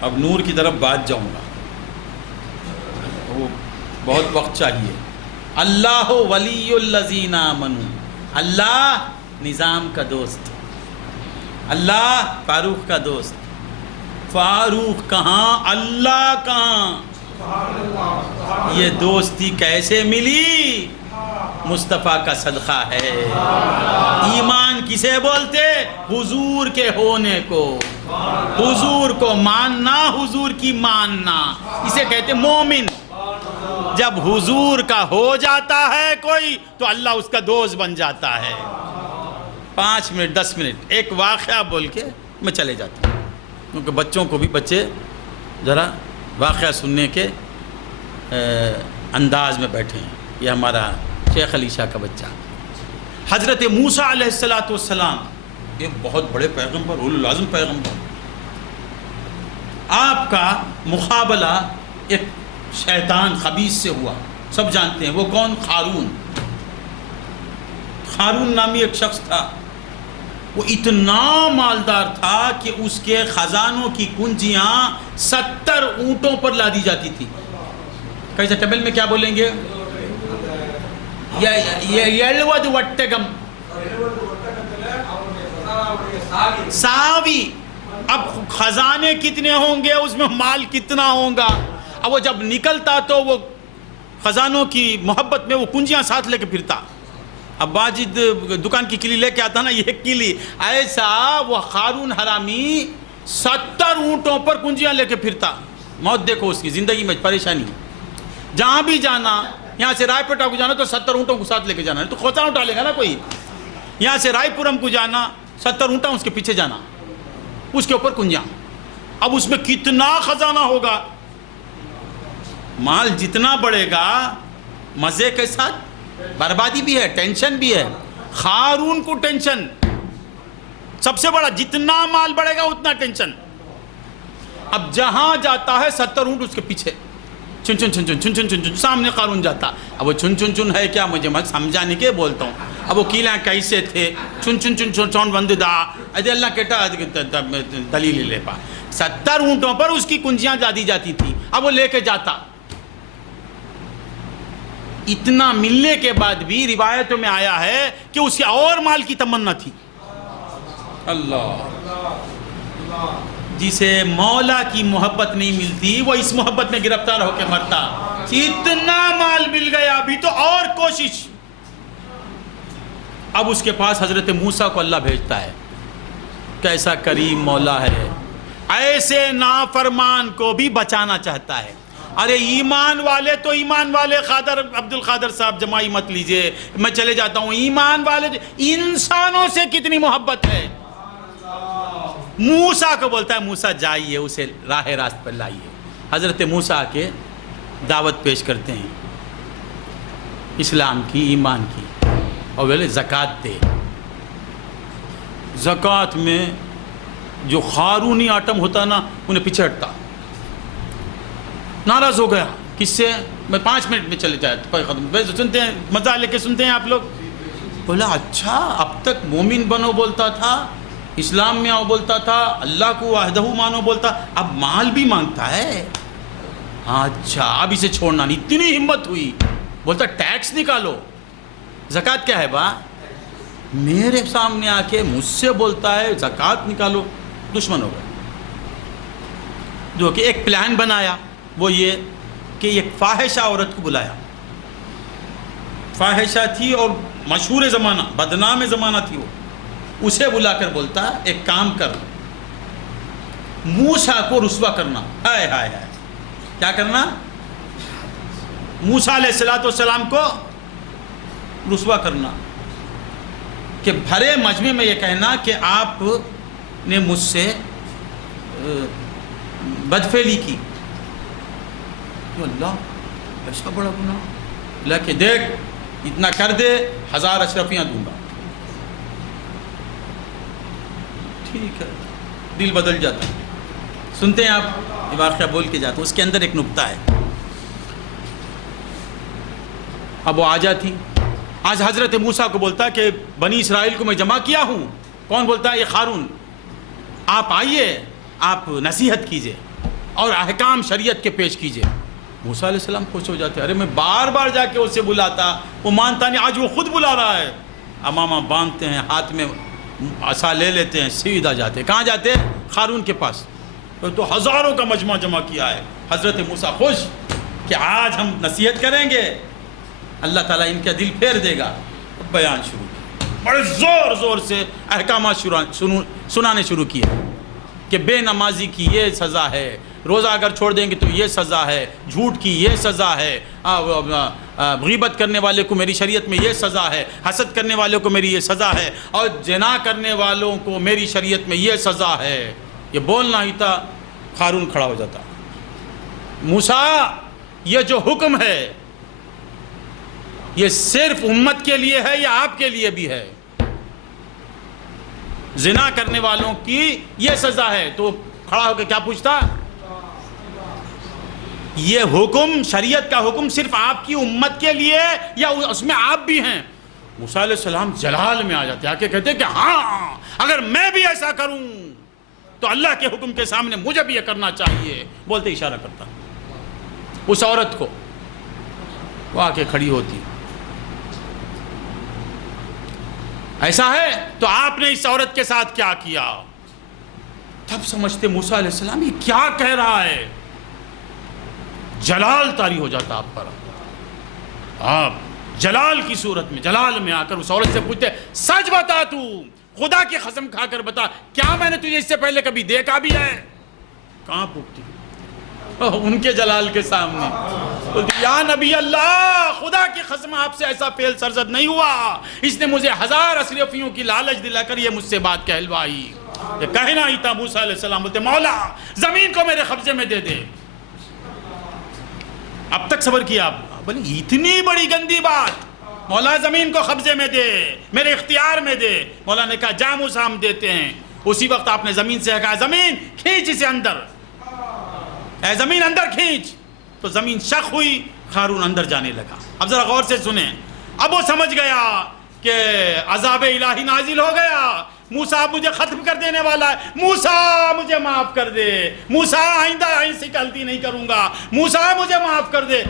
اب نور کی طرف بات جاؤں گا، وہ بہت وقت چاہیے. اللہ ولی الذین آمنوا، اللہ نظام کا دوست، اللہ فاروق کا دوست. فاروق کہاں، اللہ کہاں؟ یہ دوستی کیسے ملی؟ مصطفیٰ کا صدقہ ہے. ایمان کسے بولتے؟ حضور کے ہونے کو، حضور کو ماننا، حضور کی ماننا، اسے کہتے مومن. جب حضور کا ہو جاتا ہے کوئی تو اللہ اس کا دوست بن جاتا ہے. 5 منٹ 10 منٹ ایک واقعہ بول کے میں چلے جاتا ہوں، کیونکہ بچوں کو بھی، بچے ذرا واقعہ سننے کے انداز میں بیٹھے ہیں. یہ ہمارا شیخ علی شاہ کا بچہ حضرت موسیٰ علیہ السلام، ایک بہت بڑے پیغمبر، اولو العزم پیغمبر. آپ کا مقابلہ ایک شیطان خبیث سے ہوا، سب جانتے ہیں وہ کون؟ خارون نامی ایک شخص تھا. وہ اتنا مالدار تھا کہ اس کے خزانوں کی کنجیاں 70 اونٹوں پر لادی جاتی تھی. کیسے ٹیبل میں کیا بولیں گے؟ یلود وٹگم ساوی. اب خزانے کتنے ہوں گے، اس میں مال کتنا ہوگا. اب وہ جب نکلتا تو وہ خزانوں کی محبت میں وہ کنجیاں ساتھ لے کے پھرتا. اب واجد دکان کی کلی لے کے آتا نا، یہ کلی ایسا وہ قارون حرامی 70 اونٹوں پر کنجیاں لے کے پھرتا. موت دیکھو اس کی زندگی میں پریشانی. جہاں بھی جانا، یہاں سے رائے پٹا کو جانا تو 70 اونٹوں کو ساتھ لے کے جانا، تو کھوتا اٹھا لے گا نا کوئی. یہاں سے رائے پورم کو جانا 70 اونٹا اس کے پیچھے جانا، اس کے اوپر کنجیاں. اب اس میں کتنا خزانہ ہوگا. مال جتنا بڑھے گا مزے کے ساتھ بربادی بھی ہے، ٹینشن بھی ہے. قارون کو ٹینشن سب سے بڑا، جتنا مال بڑھے گا اتنا ٹینشن. اب جہاں جاتا ہے 70 اونٹ اس کے پیچھے، چن چن چن چن چن چن چن چن. سامنے قارون جاتا. اب وہ چن چن چن ہے کیا، مجھے میں سمجھانے کے بولتا ہوں. اب وہ کیلا کیسے تھے، چن چن چن چن چون بند دا ادے اللہ کہتا دلیل لے پا. 70 اونٹوں پر اس کی کنجیاں دی جاتی تھی. اب وہ لے کے جاتا. اتنا ملنے کے بعد بھی روایتوں میں آیا ہے کہ اسے اور مال کی تمنا تھی. اللہ، جسے مولا کی محبت نہیں ملتی وہ اس محبت میں گرفتار ہو کے مرتا. اتنا مال مل گیا ابھی تو اور کوشش. اب اس کے پاس حضرت موسیٰ کو اللہ بھیجتا ہے. کیسا کریم مولا ہے، ایسے نافرمان کو بھی بچانا چاہتا ہے. ارے ایمان والے تو ایمان والے، عبد القادر صاحب جمائی مت لیجئے، میں چلے جاتا ہوں. ایمان والے انسانوں سے کتنی محبت ہے. موسیٰ کو بولتا ہے موسیٰ جائیے، اسے راہ راست پر لائیے. حضرت موسیٰ کے دعوت پیش کرتے ہیں اسلام کی، ایمان کی، اور بولے زکوٰۃ دے. زکوٰۃ میں جو قارونی آٹم ہوتا نا انہیں پیچھے ہٹتا. ناراض ہو گیا. کس سے؟ میں 5 منٹ میں چلے جاتا. سنتے ہیں، مزہ لے کے سنتے ہیں آپ لوگ. بولا اچھا، اب تک مومن بنو بولتا تھا، اسلام میں آؤ بولتا تھا، اللہ کو وحدہ مانو بولتا، اب مال بھی مانگتا ہے. اچھا اب اسے چھوڑنا نہیں. اتنی ہمت ہوئی. بولتا ٹیکس نکالو. زکوٰۃ کیا ہے با؟ میرے سامنے آ کے مجھ سے بولتا ہے زکوٰۃ نکالو. دشمن ہو گئے. جو کہ ایک پلان بنایا وہ یہ کہ ایک فاحشہ عورت کو بلایا. فاحشہ تھی اور مشہور زمانہ، بدنام زمانہ تھی. وہ اسے بلا کر بولتا ایک کام کر، موسیٰ کو رسوا کرنا. ہائے ہائے ہائے، کیا کرنا؟ موسیٰ علیہ السلام کو رسوا کرنا، کہ بھرے مجمع میں یہ کہنا کہ آپ نے مجھ سے بدفعلی کی. اللہ ایسا بڑا گناہ. اللہ کہ دیکھ اتنا کر دے 1000 اشرفیاں دوں گا. ٹھیک ہے، دل بدل جاتا. سنتے ہیں آپ، یہ واقعہ بول کے جاتا ہوں. اس کے اندر ایک نکتہ ہے. اب وہ آ جاتی. آج حضرت موسیٰ کو بولتا کہ بنی اسرائیل کو میں جمع کیا ہوں. کون بولتا ہے؟ یہ قارون. آپ آئیے، آپ نصیحت کیجئے اور احکام شریعت کے پیش کیجئے. موسیٰ علیہ السلام خوش ہو جاتے. ارے میں بار بار جا کے اسے بلاتا، وہ مانتا نہیں. آج وہ خود بلا رہا ہے. امامہ باندھتے ہیں، ہاتھ میں عصا لے لیتے ہیں، سیدھا جاتے. کہاں جاتے؟ قارون کے پاس. تو ہزاروں کا مجمع جمع کیا ہے. حضرت موسیٰ خوش کہ آج ہم نصیحت کریں گے، اللہ تعالیٰ ان کا دل پھیر دے گا. بیان شروع کیا. بڑے زور زور سے احکامات سنانے شروع کیے کہ بے نمازی کی یہ سزا ہے، روزہ اگر چھوڑ دیں گے تو یہ سزا ہے، جھوٹ کی یہ سزا ہے، غیبت کرنے والے کو میری شریعت میں یہ سزا ہے، حسد کرنے والوں کو میری یہ سزا ہے، اور زنا کرنے والوں کو میری شریعت میں یہ سزا ہے. یہ بولنا ہی تھا، قارون کھڑا ہو جاتا. موسیٰ یہ جو حکم ہے یہ صرف امت کے لیے ہے یا آپ کے لیے بھی ہے؟ زنا کرنے والوں کی یہ سزا ہے. تو کھڑا ہو کے کیا پوچھتا؟ یہ حکم، شریعت کا حکم صرف آپ کی امت کے لیے یا اس میں آپ بھی ہیں؟ موسیٰ علیہ السلام جلال میں آ جاتے، آ کے کہتے کہ ہاں اگر میں بھی ایسا کروں تو اللہ کے حکم کے سامنے مجھے بھی یہ کرنا چاہیے. بولتے اشارہ کرتا اس عورت کو. وہ آ کے کھڑی ہوتی. ایسا ہے تو آپ نے اس عورت کے ساتھ کیا کیا؟ تب سمجھتے موسیٰ علیہ السلام یہ کیا کہہ رہا ہے. جلال طاری ہو جاتا آپ پر. آپ جلال کی صورت میں، جلال میں آ کر اس عورت سے پوچھتے سچ بتا، تو خدا کی قسم کھا کر بتا، کیا میں نے تجھے اس سے پہلے کبھی دیکھا بھی ہے؟ کہاں پوچھتی ان کے جلال کے سامنے، بولتی یا نبی اللہ، خدا کی قسم آپ سے ایسا فعل سرزد نہیں ہوا، اس نے مجھے 1000 اشرفیوں کی لالچ دلا کر یہ مجھ سے بات کہلوائی۔ یہ کہنا ہی تھا۔ موسیٰ علیہ السلام بولتے مولا زمین کو میرے قبضے میں دے دے۔ اب تک صبر کیا، بولے اتنی بڑی گندی بات، مولا زمین کو قبضے میں دے، میرے اختیار میں دے۔ مولا نے کہا جا موسیٰ ہم دیتے ہیں۔ اسی وقت آپ نے زمین سے کہا زمین کھینچ اسے اندر، اے زمین اندر کھینچ۔ تو زمین شق ہوئی، ہارون اندر جانے لگا۔ اب ذرا غور سے سنیں، اب وہ سمجھ گیا کہ عذاب الہی نازل ہو گیا، موسیٰ مجھے ختم کر دینے والا ہے، موسیٰ مجھے معاف کر دے، موسیٰ آئندہ ایسی غلطی نہیں کروں گا، موسیٰ مجھے معاف کر دے۔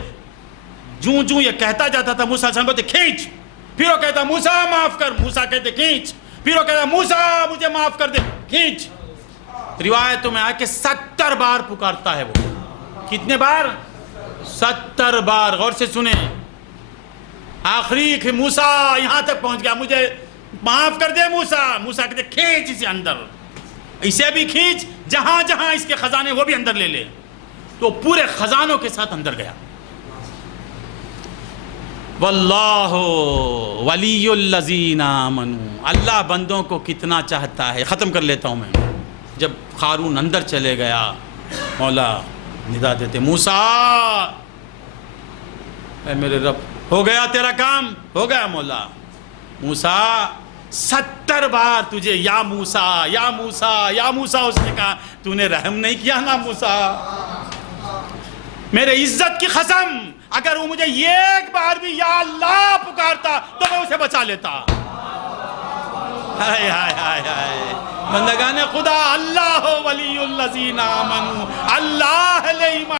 جوں جوں یہ کہتا جاتا تھا موسیٰ سے بولتے کھینچ، پھر وہ کہتا موسیٰ معاف کر، موسیٰ کہتے کھینچ، پھر وہ کہتا موسیٰ مجھے معاف کر دے، کھینچ۔ روایتوں میں آیا کہ 70 بار پکارتا ہے وہ۔ کتنے بار؟ 70 بار۔ غور سے سنیں، آخری کہ موسیٰ یہاں تک پہنچ گیا، مجھے معاف کر دے موسیٰ۔ موسیٰ کہتے کھینچ اسے اندر، اسے بھی کھینچ، جہاں جہاں اس کے خزانے وہ بھی اندر لے لے۔ تو پورے خزانوں کے ساتھ اندر گیا۔ واللہ ولی الذین آمنوا، اللہ بندوں کو کتنا چاہتا ہے۔ ختم کر لیتا ہوں میں۔ جب ہارون اندر چلے گیا، مولا ندا دیتے موسیٰ، اے میرے رب ہو گیا تیرا کام، ہو گیا مولا۔ موسیٰ 70 بار تجھے یا موسیٰ یا موسیٰ یا موسیٰ، اس نے کہا تو نے رحم نہیں کیا نا موسیٰ، میرے عزت کی قسم اگر وہ مجھے ایک بار بھی یا اللہ پکارتا تو میں اسے بچا لیتا۔ ہائے ہائے ہائے ہائے، بندگان خدا، اللہ ولی الذین آمنوا، اللہ علیہ ایمان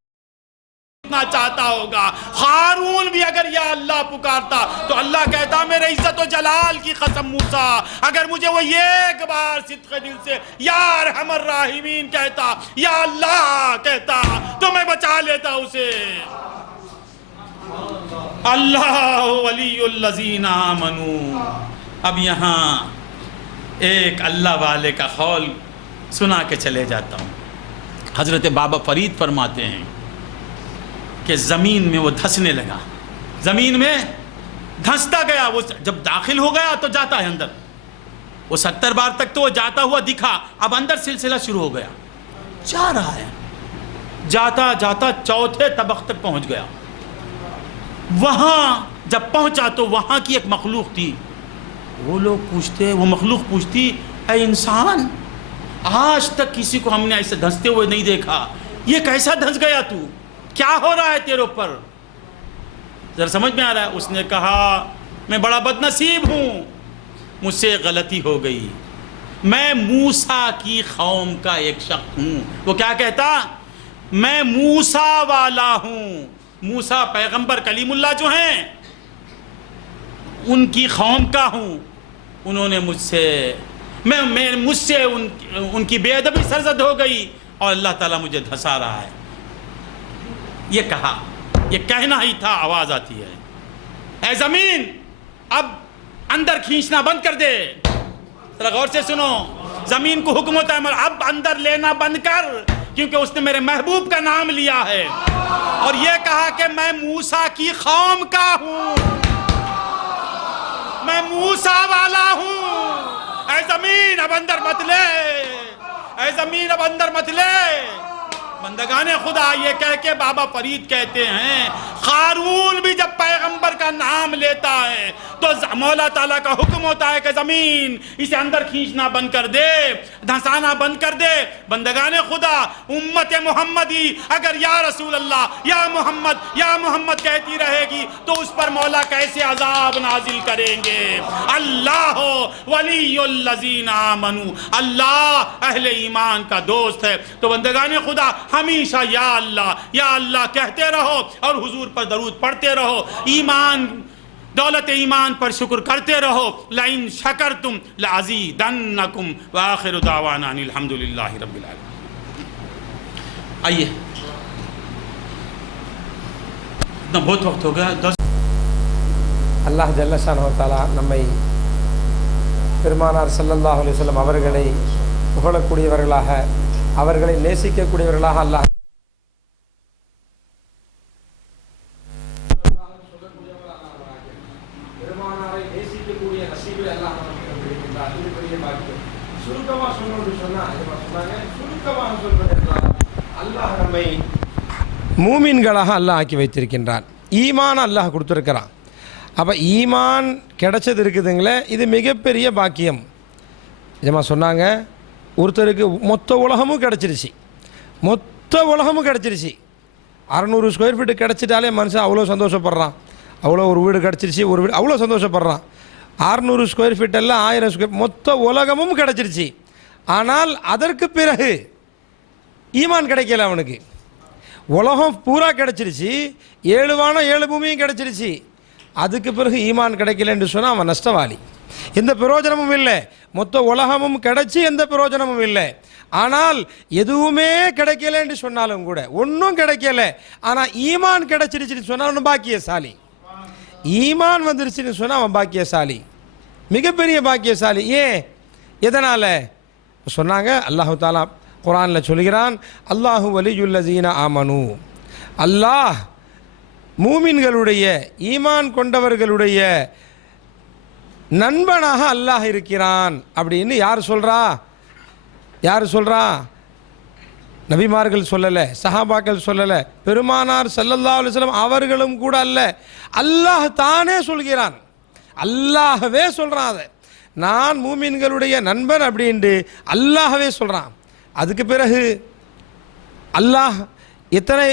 اتنا چاہتا ہوگا۔ ہارون بھی اگر یا اللہ پکارتا تو اللہ کہتا میرے عزت و جلال کی قسم موسیٰ، اگر مجھے وہ ایک بار صدق دل سے یا ارحم الراحمین کہتا، یا اللہ کہتا تو میں بچا لیتا اسے۔ اللہ ولی الذین آمنوا۔ اب یہاں ایک اللہ والے کا قول سنا کے چلے جاتا ہوں۔ حضرت بابا فرید فرماتے ہیں کہ زمین میں وہ دھسنے لگا، زمین میں دھستا گیا۔ وہ جب داخل ہو گیا تو جاتا ہے اندر، وہ 70 بار تک تو وہ جاتا ہوا دکھا، اب اندر سلسلہ شروع ہو گیا، جا رہا ہے، جاتا جاتا 4تھے طبق تک پہنچ گیا۔ وہاں جب پہنچا تو وہاں کی ایک مخلوق تھی، وہ لوگ پوچھتے، وہ مخلوق پوچھتی اے انسان، آج تک کسی کو ہم نے ایسے دھستے ہوئے نہیں دیکھا، یہ کیسا دھس گیا تو، کیا ہو رہا ہے تیرے اوپر؟ ذرا سمجھ میں آ رہا ہے؟ اس نے کہا میں بڑا بد نصیب ہوں، مجھ سے غلطی ہو گئی، میں موسیٰ کی قوم کا ایک شخص ہوں۔ وہ کیا کہتا؟ میں موسیٰ والا ہوں، موسیٰ پیغمبر کلیم اللہ جو ہیں ان کی قوم کا ہوں، انہوں نے مجھ سے ان کی بے ادبی سرزد ہو گئی اور اللہ تعالیٰ مجھے دھسا رہا ہے۔ یہ کہا، یہ کہنا ہی تھا، آواز آتی ہے اے زمین اب اندر کھینچنا بند کر دے۔ ذرا غور سے سنو، زمین کو حکم ہوتا ہے اب اندر لینا بند کر، کیونکہ اس نے میرے محبوب کا نام لیا ہے اور یہ کہا کہ میں موسیٰ کی قوم کا ہوں، میں موسیٰ والا ہوں۔ اے زمین اب اندر مت لے، اے زمین اب اندر مت لے۔ بندگان خدا، یہ کہہ کے بابا فرید کہتے ہیں ہارون بھی جب پیغمبر کا نام لیتا ہے تو مولا تعالیٰ کا حکم ہوتا ہے کہ زمین اسے اندر کھینچنا بند کر دے، دھسانا بند کر دے۔ بندگان خدا، امت محمدی اگر یا رسول اللہ یا محمد کہتی رہے گی تو اس پر مولا کیسے عذاب نازل کریں گے؟ اللہ ولی الذین آمنوا، اللہ اہل ایمان کا دوست ہے۔ تو بندگان خدا ہمیشہ یا اللہ کہتے رہو اور حضور پر درود پڑھتے رہو، ایمان دولت ایمان پر شکر کرتے رہو۔ لئن شکرتم لازیدنکم وآخر دعوانا ان الحمدللہ رب العالمین۔ آئیے، اتنا بہت وقت ہو گیا، அல்லாஹ் ஜல்லஷானஹு தஆலா நம்மை பெருமானார் ஸல்லல்லாஹு அலைஹி வஸல்லம் அவர்களை புகழக்கூடியவர்களாக, அவர்களை நேசிக்கக்கூடியவர்களாக அல்லாஹ் பெருமானாரை நேசிக்கக்கூடிய நசீபை அல்லாஹ் நமக்கு தந்திருக்கின்றார். இது பெரிய பாக்கியம். சுருக்கமாக சொல்லணும்னு சொன்னால் சொன்னாங்க, சுருக்கமாக சொல்வது என்றால் அல்லாஹ் நம்மை மூமின்களாக அல்லாஹ் ஆக்கி வைத்திருக்கின்றான். ஈமான் அல்லாஹ் கொடுத்துருக்கிறான். அப்போ ஈமான் கிடைச்சது இருக்குதுங்களே, இது மிகப்பெரிய பாக்கியம். நிஜமாக சொன்னாங்க, ஒருத்தருக்கு மொத்த உலகமும் கிடச்சிருச்சு, மொத்த உலகமும் கிடச்சிருச்சு. 600 ஸ்கொயர் ஃபீட்டு கிடச்சிட்டாலே மனுஷன் அவ்வளோ சந்தோஷப்படுறான். அவ்வளோ ஒரு வீடு கிடச்சிருச்சு, ஒரு வீடு அவ்வளோ சந்தோஷப்படுறான். 600 ஸ்கொயர் ஃபீட்டெல்லாம் 1000 ஸ்கொயர், மொத்த உலகமும் கிடச்சிருச்சு. ஆனால் அதற்கு பிறகு ஈமான் கிடைக்கல அவனுக்கு. உலகம் பூரா கிடச்சிருச்சு, 7 வானம் 7 பூமியும் கிடச்சிருச்சு. அதுக்கு பிறகு ஈமான் கிடைக்கலன்னு சொன்னால் அவன் நஷ்டவாளி. எந்த பிரயோஜனமும் இல்லை. மொத்த உலகமும் கிடைச்சி எந்த பிரயோஜனமும் இல்லை. ஆனால் எதுவுமே கிடைக்கலன்னு சொன்னாலும் கூட, ஒன்றும் கிடைக்கல, ஆனால் ஈமான் கிடைச்சிருச்சுன்னு சொன்னால் அவன் பாக்கியசாலி. ஈமான் வந்துருச்சுன்னு சொன்னால் அவன் பாக்கியசாலி, மிகப்பெரிய பாக்கியசாலி. ஏன், எதனால் சொன்னாங்க? அல்லாஹு தாலா குர்ஆனில் சொல்கிறான், அல்லாஹு வலியுல்லஸீன ஆமனு, அல்லாஹ் மூமின்களுடைய ஈமான் கொண்டவர்களுடைய நண்பனாக அல்லாஹ் இருக்கிறான் அப்படின்னு யார் சொல்கிறா? யார் சொல்கிறா? நபிமார்கள் சொல்லலை, சஹாபாக்கள் சொல்லலை, பெருமானார் ஸல்லல்லாஹு அலைஹி வஸல்லம் அவர்களும் கூட அல்ல, அல்லாஹ் தானே சொல்கிறான். அல்லாஹவே சொல்கிறான். அதை நான் மூமின்களுடைய நண்பன் அப்படின்ட்டு அல்லாஹவே சொல்கிறான். அதுக்கு பிறகு அல்லாஹ் எத்தனை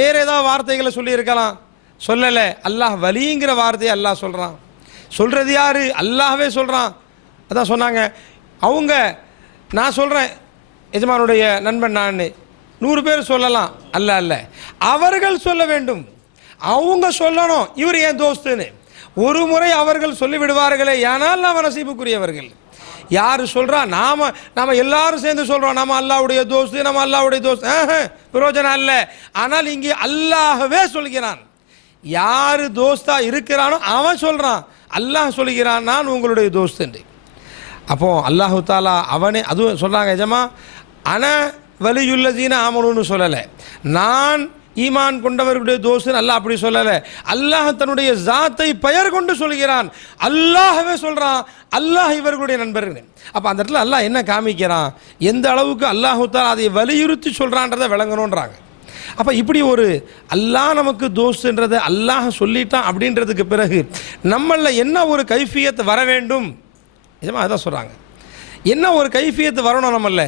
வேறு ஏதாவது வார்த்தைகளை சொல்லியிருக்கலாம், சொல்லலை. அல்லாஹ் வலிங்கிற வார்த்தையை அல்லாஹ் சொல்கிறான். சொல்கிறது யார்? அல்லாஹவே சொல்கிறான். அதான் சொன்னாங்க அவங்க, நான் சொல்கிறேன் எஜமானுடைய நண்பன் நான், 100 பேர் சொல்லலாம், அல்ல அல்ல, அவர்கள் சொல்ல வேண்டும். அவங்க சொல்லணும் இவர் ஏன் தோஸ்துன்னு. ஒரு முறை அவர்கள் சொல்லிவிடுவார்களே, ஏனால் நாம் நசீபுக்குரியவர்கள். யார் சொல்கிறா? நாம் எல்லாரும் சேர்ந்து சொல்கிறோம் நம்ம அல்லாஹ்வுடைய தோஸ்து, நம்ம அல்லாஹ்வுடைய தோஸ்து, பிரயோஜனம் அல்ல. ஆனால் இங்கே அல்லாஹ்வே சொல்கிறான். யார் தோஸ்தா இருக்கிறானோ அவன் சொல்கிறான், அல்லாஹ் சொல்கிறான் நான் உங்களுடைய தோஸ்து. அப்போ அல்லாஹு தாலா அவனே அதுவும் சொல்கிறாங்க, எஜமா அன வலியுல்லஸீன ஆமனுன்னு சொல்லலை, நான் ஈமான் கொண்டவர்களுடைய தோஸ்து அல்லாஹ் அப்படி சொல்லலை. அல்லாஹ் தன்னுடைய ஜாத்தை பெயர் கொண்டு சொல்கிறான். அல்லாஹவே சொல்கிறான் அல்லாஹ் இவர்களுடைய நண்பர்கள். அப்போ அந்த இடத்துல அல்லாஹ் என்ன காமிக்கிறான், எந்த அளவுக்கு அல்லாஹு தாலா அதை வலியுறுத்தி சொல்கிறான்றதை விளங்கணுன்றாங்க. அப்போ இப்படி ஒரு அல்லாஹ் நமக்கு தோஸ்துன்றதை அல்லாஹ் சொல்லிட்டான் அப்படின்றதுக்கு பிறகு நம்மளில் என்ன ஒரு கைஃபியத் வர வேண்டும்? நிஜமாக அதான் சொல்கிறாங்க, என்ன ஒரு கைஃபியத் வரணும் நம்மள?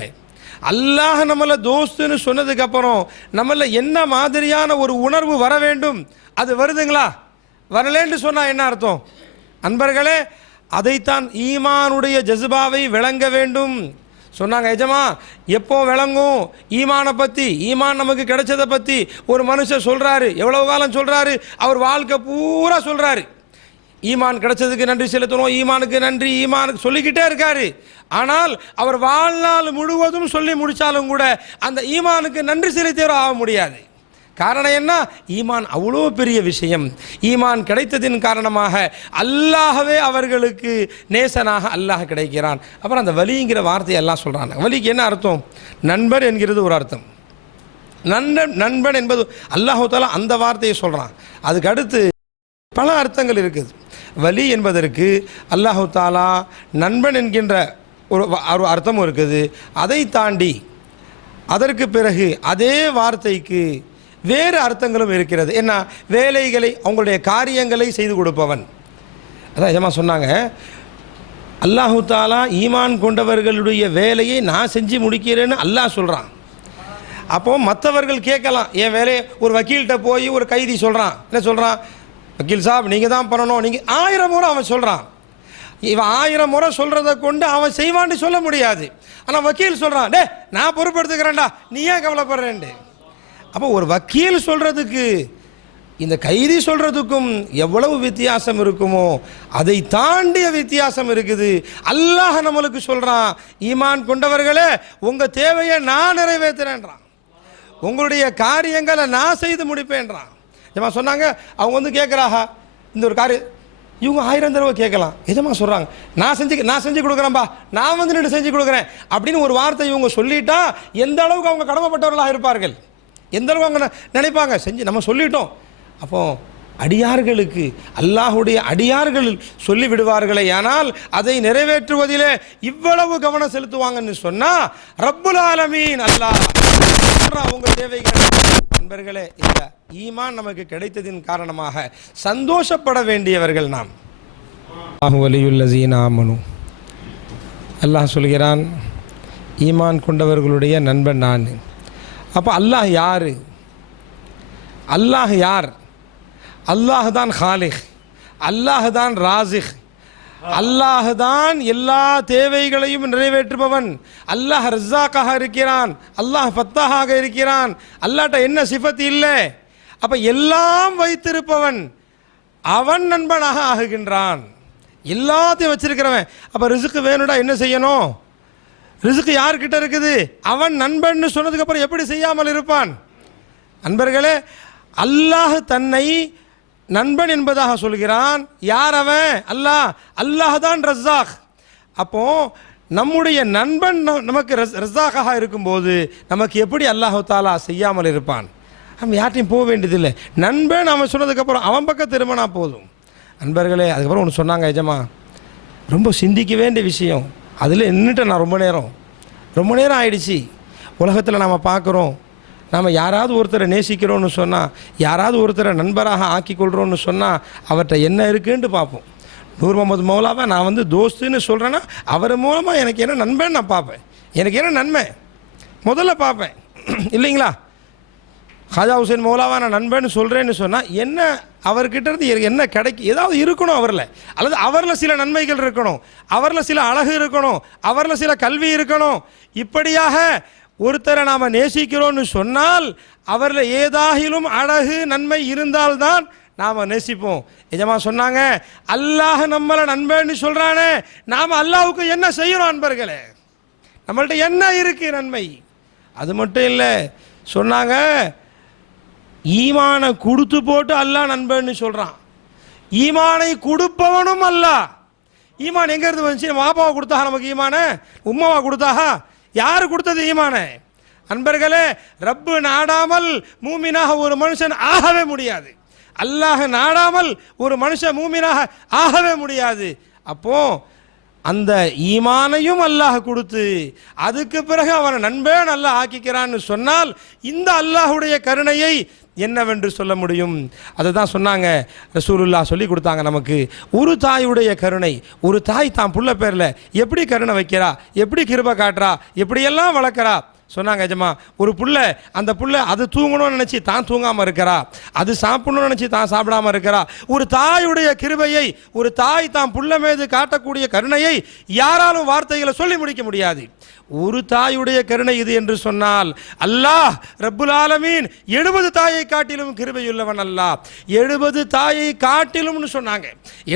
அல்லாஹ் நம்மளை தோஸ்துன்னு சொன்னதுக்கப்புறம் நம்மள என்ன மாதிரியான ஒரு உணர்வு வர வேண்டும்? அது வருதுங்களா? வரலேன்னு சொன்னால் என்ன அர்த்தம்? அன்பர்களே, அதைத்தான் ஈமானுடைய ஜஸ்பாவை விளங்க வேண்டும் சொன்னாங்க. எஜமா எப்போ விளங்கும் ஈமானை பற்றி? ஈமான் நமக்கு கிடைச்சதை பற்றி ஒரு மனுஷன் சொல்கிறாரு, எவ்வளவு காலம் சொல்கிறாரு, அவர் வாழ்க்கை பூரா சொல்கிறாரு, ஈமான் கிடைச்சதுக்கு நன்றி செலுத்தணும், ஈமானுக்கு நன்றி, ஈமானுக்கு சொல்லிக்கிட்டே இருக்காரு. ஆனால் அவர் வாழ்நாள் முழுவதும் சொல்லி முடித்தாலும் கூட அந்த ஈமானுக்கு நன்றி செலுத்தியவர் ஆக முடியாது. காரணம் என்ன? ஈமான் அவ்வளோ பெரிய விஷயம். ஈமான் கிடைத்ததின் காரணமாக அல்லாஹவே அவர்களுக்கு நேசனாக அல்லாஹ் கிடைக்கிறான். அப்புறம் அந்த வலிங்கிற வார்த்தையை எல்லாம் சொல்கிறாங்க. வலிக்கு என்ன அர்த்தம்? நண்பர் என்கிறது ஒரு அர்த்தம். நண்பன் என்பது அல்லாஹு தாலா அந்த வார்த்தையை சொல்கிறான். அதுக்கு அடுத்து பல அர்த்தங்கள் இருக்குது. வலி என்பதற்கு அல்லாஹு தாலா நண்பன் என்கின்ற ஒரு அர்த்தமும் இருக்குது. அதை தாண்டி அதற்கு பிறகு அதே வார்த்தைக்கு வேறு அர்த்தங்களும் இருக்கிறது. என்ன? வேலைகளை, அவங்களுடைய காரியங்களை செய்து கொடுப்பவன். அதான் எஜமா சொன்னாங்க, அல்லாஹு தாலா ஈமான் கொண்டவர்களுடைய வேலையை நான் செஞ்சு முடிக்கிறேன்னு அல்லாஹ் சொல்கிறான். அப்போது மற்றவர்கள் கேட்கலாம், என் வேலையை ஒரு வக்கீல்கிட்ட போய் ஒரு கைதி சொல்கிறான், என்ன சொல்கிறான்? வக்கீல் சாப் நீங்கள் தான் பண்ணணும், நீங்கள் 1000 முறை அவன் சொல்கிறான். இவன் 1000 முறை சொல்கிறத கொண்டு அவன் செய்வான்னு சொல்ல முடியாது. ஆனால் வக்கீல் சொல்கிறான், டே நான் பொறுப்பெடுத்துக்கிறேன்டா, நீ ஏன் கவலைப்படுறேன்ட்டு. அப்போ ஒரு வக்கீல் சொல்கிறதுக்கு இந்த கைதி சொல்கிறதுக்கும் எவ்வளவு வித்தியாசம் இருக்குமோ அதை தாண்டிய வித்தியாசம் இருக்குது. அல்லாஹ் நம்மளுக்கு சொல்கிறான், ஈமான் கொண்டவர்களே உங்கள் தேவையை நான் நிறைவேற்றுறேன்றான், உங்களுடைய காரியங்களை நான் செய்து முடிப்பேன்றான். ஏமா சொன்னாங்க, அவங்க வந்து கேட்குறாங்க, இந்த ஒரு காரியம் இவங்க 1000 தடவை கேட்கலாம். எஜமா சொல்கிறாங்க, நான் செஞ்சு கொடுக்குறேன்பா, நான் வந்து நின்று செஞ்சு கொடுக்குறேன் அப்படின்னு ஒரு வார்த்தை இவங்க சொல்லிட்டா எந்த அளவுக்கு அவங்க கடமைப்பட்டவர்களாக இருப்பார்கள், எந்த அளவுக்கு அவங்க நினைப்பாங்க, செஞ்சு நம்ம சொல்லிட்டோம். அப்போ அடியார்களுக்கு அல்லாஹுடைய அடியார்கள் சொல்லி விடுவார்களே, ஆனால் அதை நிறைவேற்றுவதிலே இவ்வளவு கவனம் செலுத்துவாங்கன்னு சொன்னால் ரப்புல் ஆலமீன் அல்லாஹ் அவங்க தேவைகள். நண்பர்களே, இந்த ஈமான் நமக்கு கிடைத்ததின் காரணமாக சந்தோஷப்பட வேண்டியவர்கள் நாம். வலியுல்லஸீன ஆமனு, அல்லாஹ் சொல்கிறான் ஈமான் கொண்டவர்களுடைய நண்பன் நான். அப்போ அல்லாஹ் யார்? அல்லாஹ் யார்? அல்லாஹ் தான் ஹாலிக், அல்லாஹ் தான் ராசிக், அல்லாஹ் தான் எல்லா தேவைகளையும் நிறைவேற்றுபவன். அல்லாஹ் ரஸாக்காக இருக்கிறான், அல்லாஹ் ஃபத்தாஹாக இருக்கிறான். அல்லாஹ்ட்ட என்ன சிஃபத் இல்லை? அப்போ எல்லாம் வைத்திருப்பவன் அவன் நண்பனாக ஆகுகின்றான், எல்லாத்தையும் வச்சிருக்கிறவன். அப்போ ரிசுக்கு வேணுடா என்ன செய்யணும்? ரிசுக்கு யார்கிட்ட இருக்குது? அவன் நண்பன் சொன்னதுக்கப்புறம் எப்படி செய்யாமல் இருப்பான்? நண்பர்களே, அல்லாஹ் தன்னை நண்பன் என்பதாக சொல்கிறான். யார் அவன்? அல்லாஹ். அல்லாஹ் தான் ரஸாக். அப்போ நம்முடைய நண்பன் நமக்கு ரஸாக்காக இருக்கும்போது நமக்கு எப்படி அல்லாஹ் தாலா செய்யாமல் இருப்பான்? நம்ம யார்ட்டையும் போக வேண்டியதில்லை. நண்பன் அவன் சொன்னதுக்கப்புறம் அவன் பக்கம் திரும்பினா போதும். நண்பர்களே, அதுக்கப்புறம் ஒன்று சொன்னாங்க எஜமா, ரொம்ப சிந்திக்க வேண்டிய விஷயம். அதில் நின்றுட்டேன் நான் ரொம்ப நேரம் ஆயிடுச்சு. உலகத்தில் நாம் பார்க்குறோம், நாம் யாராவது ஒருத்தரை நேசிக்கிறோன்னு சொன்னால், யாராவது ஒருத்தரை நண்பராக ஆக்கிக்கொள்கிறோன்னு சொன்னால் அவர்கிட்ட என்ன இருக்குன்ட்டு பார்ப்போம். நூர் முகமது மௌலாவை நான் வந்து தோஸ்துன்னு சொல்கிறேன்னா அவர் மூலமாக எனக்கு என்ன நண்பன் நான் பார்ப்பேன், எனக்கு என்ன நன்மை முதல்ல பார்ப்பேன், இல்லைங்களா? ஹாஜா ஹுசைன் மௌலாவா நான் நண்பன்னு சொல்கிறேன்னு சொன்னால் என்ன அவர்கிட்ட இருந்து என்ன கிடைக்கும்? ஏதாவது இருக்கணும் அவரில், அல்லது அவரில் சில நன்மைகள் இருக்கணும், அவரில் சில அழகு இருக்கணும், அவரில் சில கல்வி இருக்கணும். இப்படியாக ஒருத்தரை நாம் நேசிக்கிறோன்னு சொன்னால் அவரில் ஏதாகிலும் அழகு நன்மை இருந்தால்தான் நாம் நேசிப்போம். எஜமா சொன்னாங்க, அல்லாஹ் நம்மளை நண்பன்னு சொல்கிறானே, நாம் அல்லாஹ்வுக்கு என்ன செய்யணும்? நண்பர்களே, நம்மள்ட்ட என்ன இருக்கு நன்மை? அது மட்டும் இல்லை, சொன்னாங்க ஈமானை கொடுத்து போட்டு அல்லாஹ் நண்பன்னு சொல்கிறான். ஈமானை கொடுப்பவனும் அல்லாஹ். ஈமான் எங்கேருந்து வந்துச்சு? நம்ம பாப்பாவை கொடுத்தாக நமக்கு ஈமான? உம்மாவா கொடுத்தாக? யார் கொடுத்தது ஈமான? அன்பர்களே, ரப்பு நாடாமல் மூமினாக ஒரு மனுஷன் ஆகவே முடியாது. அல்லாஹ் நாடாமல் ஒரு மனுஷன் மூமினாக ஆகவே முடியாது. அப்போ அந்த ஈமானையும் அல்லாஹ் கொடுத்து அதுக்கு பிறகு அவனை நண்பன் அல்லாஹ் ஆக்கிக்கிறான்னு சொன்னால் இந்த அல்லாஹுடைய கருணையை என்னவென்று சொல்ல முடியும்? அதை தான் சொன்னாங்க ரசூலுல்லாஹ் சொல்லி கொடுத்தாங்க நமக்கு. ஒரு தாயுடைய கருணை, ஒரு தாய் தான் புள்ள பேரில் எப்படி கருணை வைக்கிறா, எப்படி கிருபை காட்டுறா, எப்படியெல்லாம் வளர்க்குறா. சொன்னாங்க எஜமா, ஒரு புள்ள, அந்த புள்ள அது தூங்கணும்னு நினச்சி தான் தூங்காமல் இருக்கிறா, அது சாப்பிடணும்னு நினச்சி தான் சாப்பிடாமல் இருக்கிறா. ஒரு தாயுடைய கிருபையை, ஒரு தாய் தான் புள்ள மீது காட்டக்கூடிய கருணையை யாராலும் வார்த்தைகளை சொல்லி முடிக்க முடியாது. ஒரு தாயுடைய கருணை இது என்று சொன்னால் அல்லாஹ் ரப்புல் ஆலமீன் 70 தாயை காட்டிலும் கிருபையுள்ளவன் அல்லாஹ். 70 தாயை காட்டிலும்னு சொன்னாங்க.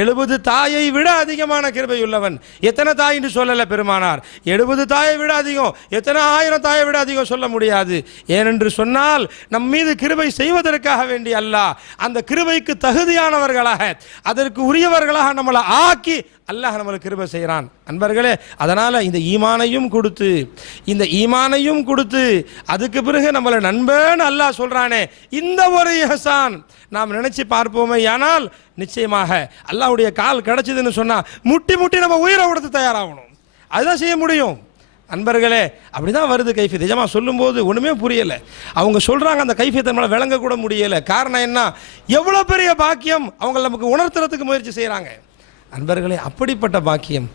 70 தாயை விட அதிகமான கிருபையுள்ளவன். எத்தனை தாயின்னு சொல்லலை பெருமானார், 70 தாயை விட அதிகம், எத்தனை 1000 தாயை விட அதிகம் சொல்ல முடியாது. ஏனென்று சொன்னால் நம் மீது கிருபை செய்வதற்காக வேண்டி அல்லாஹ் அந்த கிருபைக்கு தகுதியானவர்களாக, அதற்கு உரியவர்களாக நம்மளை ஆக்கி அல்லாஹ் நம்மளுக்கு கிருபை செய்கிறான். அன்பர்களே, அதனால் இந்த ஈமானையும் கொடுத்து அதுக்கு பிறகு நம்மளை நண்பன் அல்லாஹ் சொல்கிறானே, இந்த ஒரு இஹ்சான் நாம் நினைச்சு பார்ப்போமே, ஆனால் நிச்சயமாக அல்லாஹ்வுடைய கால் கிடைச்சதுன்னு சொன்னால் முட்டி முட்டி நம்ம உயிரை கொடுத்து தயாராகணும். அதுதான் செய்ய முடியும். அன்பர்களே, அப்படி தான் வருது கைஃபியத். நிஜமா சொல்லும்போது ஒன்றுமே புரியலை. அவங்க சொல்கிறாங்க, அந்த கைஃபியத்தை நம்மளால் விளங்கக்கூட முடியலை. காரணம் என்ன? எவ்வளோ பெரிய பாக்கியம் அவங்க நமக்கு உணர்த்துறதுக்கு முயற்சி செய்கிறாங்க. அன்பர்களே, அப்படிப்பட்ட பாக்கியம்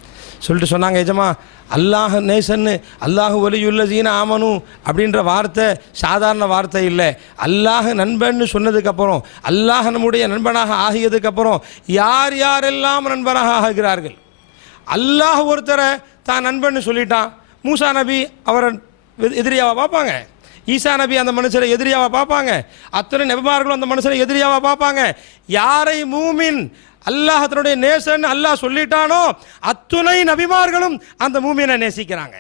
சொல்லிட்டு சொன்னாங்க எஜமா, அல்லாஹ் நேசன்னு, அல்லாஹ் வலியுல்லஸீன ஆமனு அப்படின்ற வார்த்தை சாதாரண வார்த்தை இல்லை. அல்லாஹ் நண்பன்னு சொன்னதுக்கப்புறம், அல்லாஹ் நம்முடைய நண்பனாக ஆகியதுக்கப்புறம் யார் யாரெல்லாம் நண்பனாக ஆகிறார்கள். அல்லாஹ் ஒருத்தரை தான் நண்பன்னு சொல்லிட்டான். மூசா நபி அவரை எதிரியாவை பார்ப்பாங்க, ஈசா நபி அந்த மனுஷரை எதிரியாவை பார்ப்பாங்க, அத்தனை நபிமார்களும் அந்த மனுஷரை எதிரியாவை பார்ப்பாங்க. யாரை மூமின் அல்லாஹ் தன்னுடைய நேசன் அல்லாஹ் சொல்லிட்டானோ அத்துணை நபிமார்களும் அந்த மூமினை நேசிக்கிறாங்க.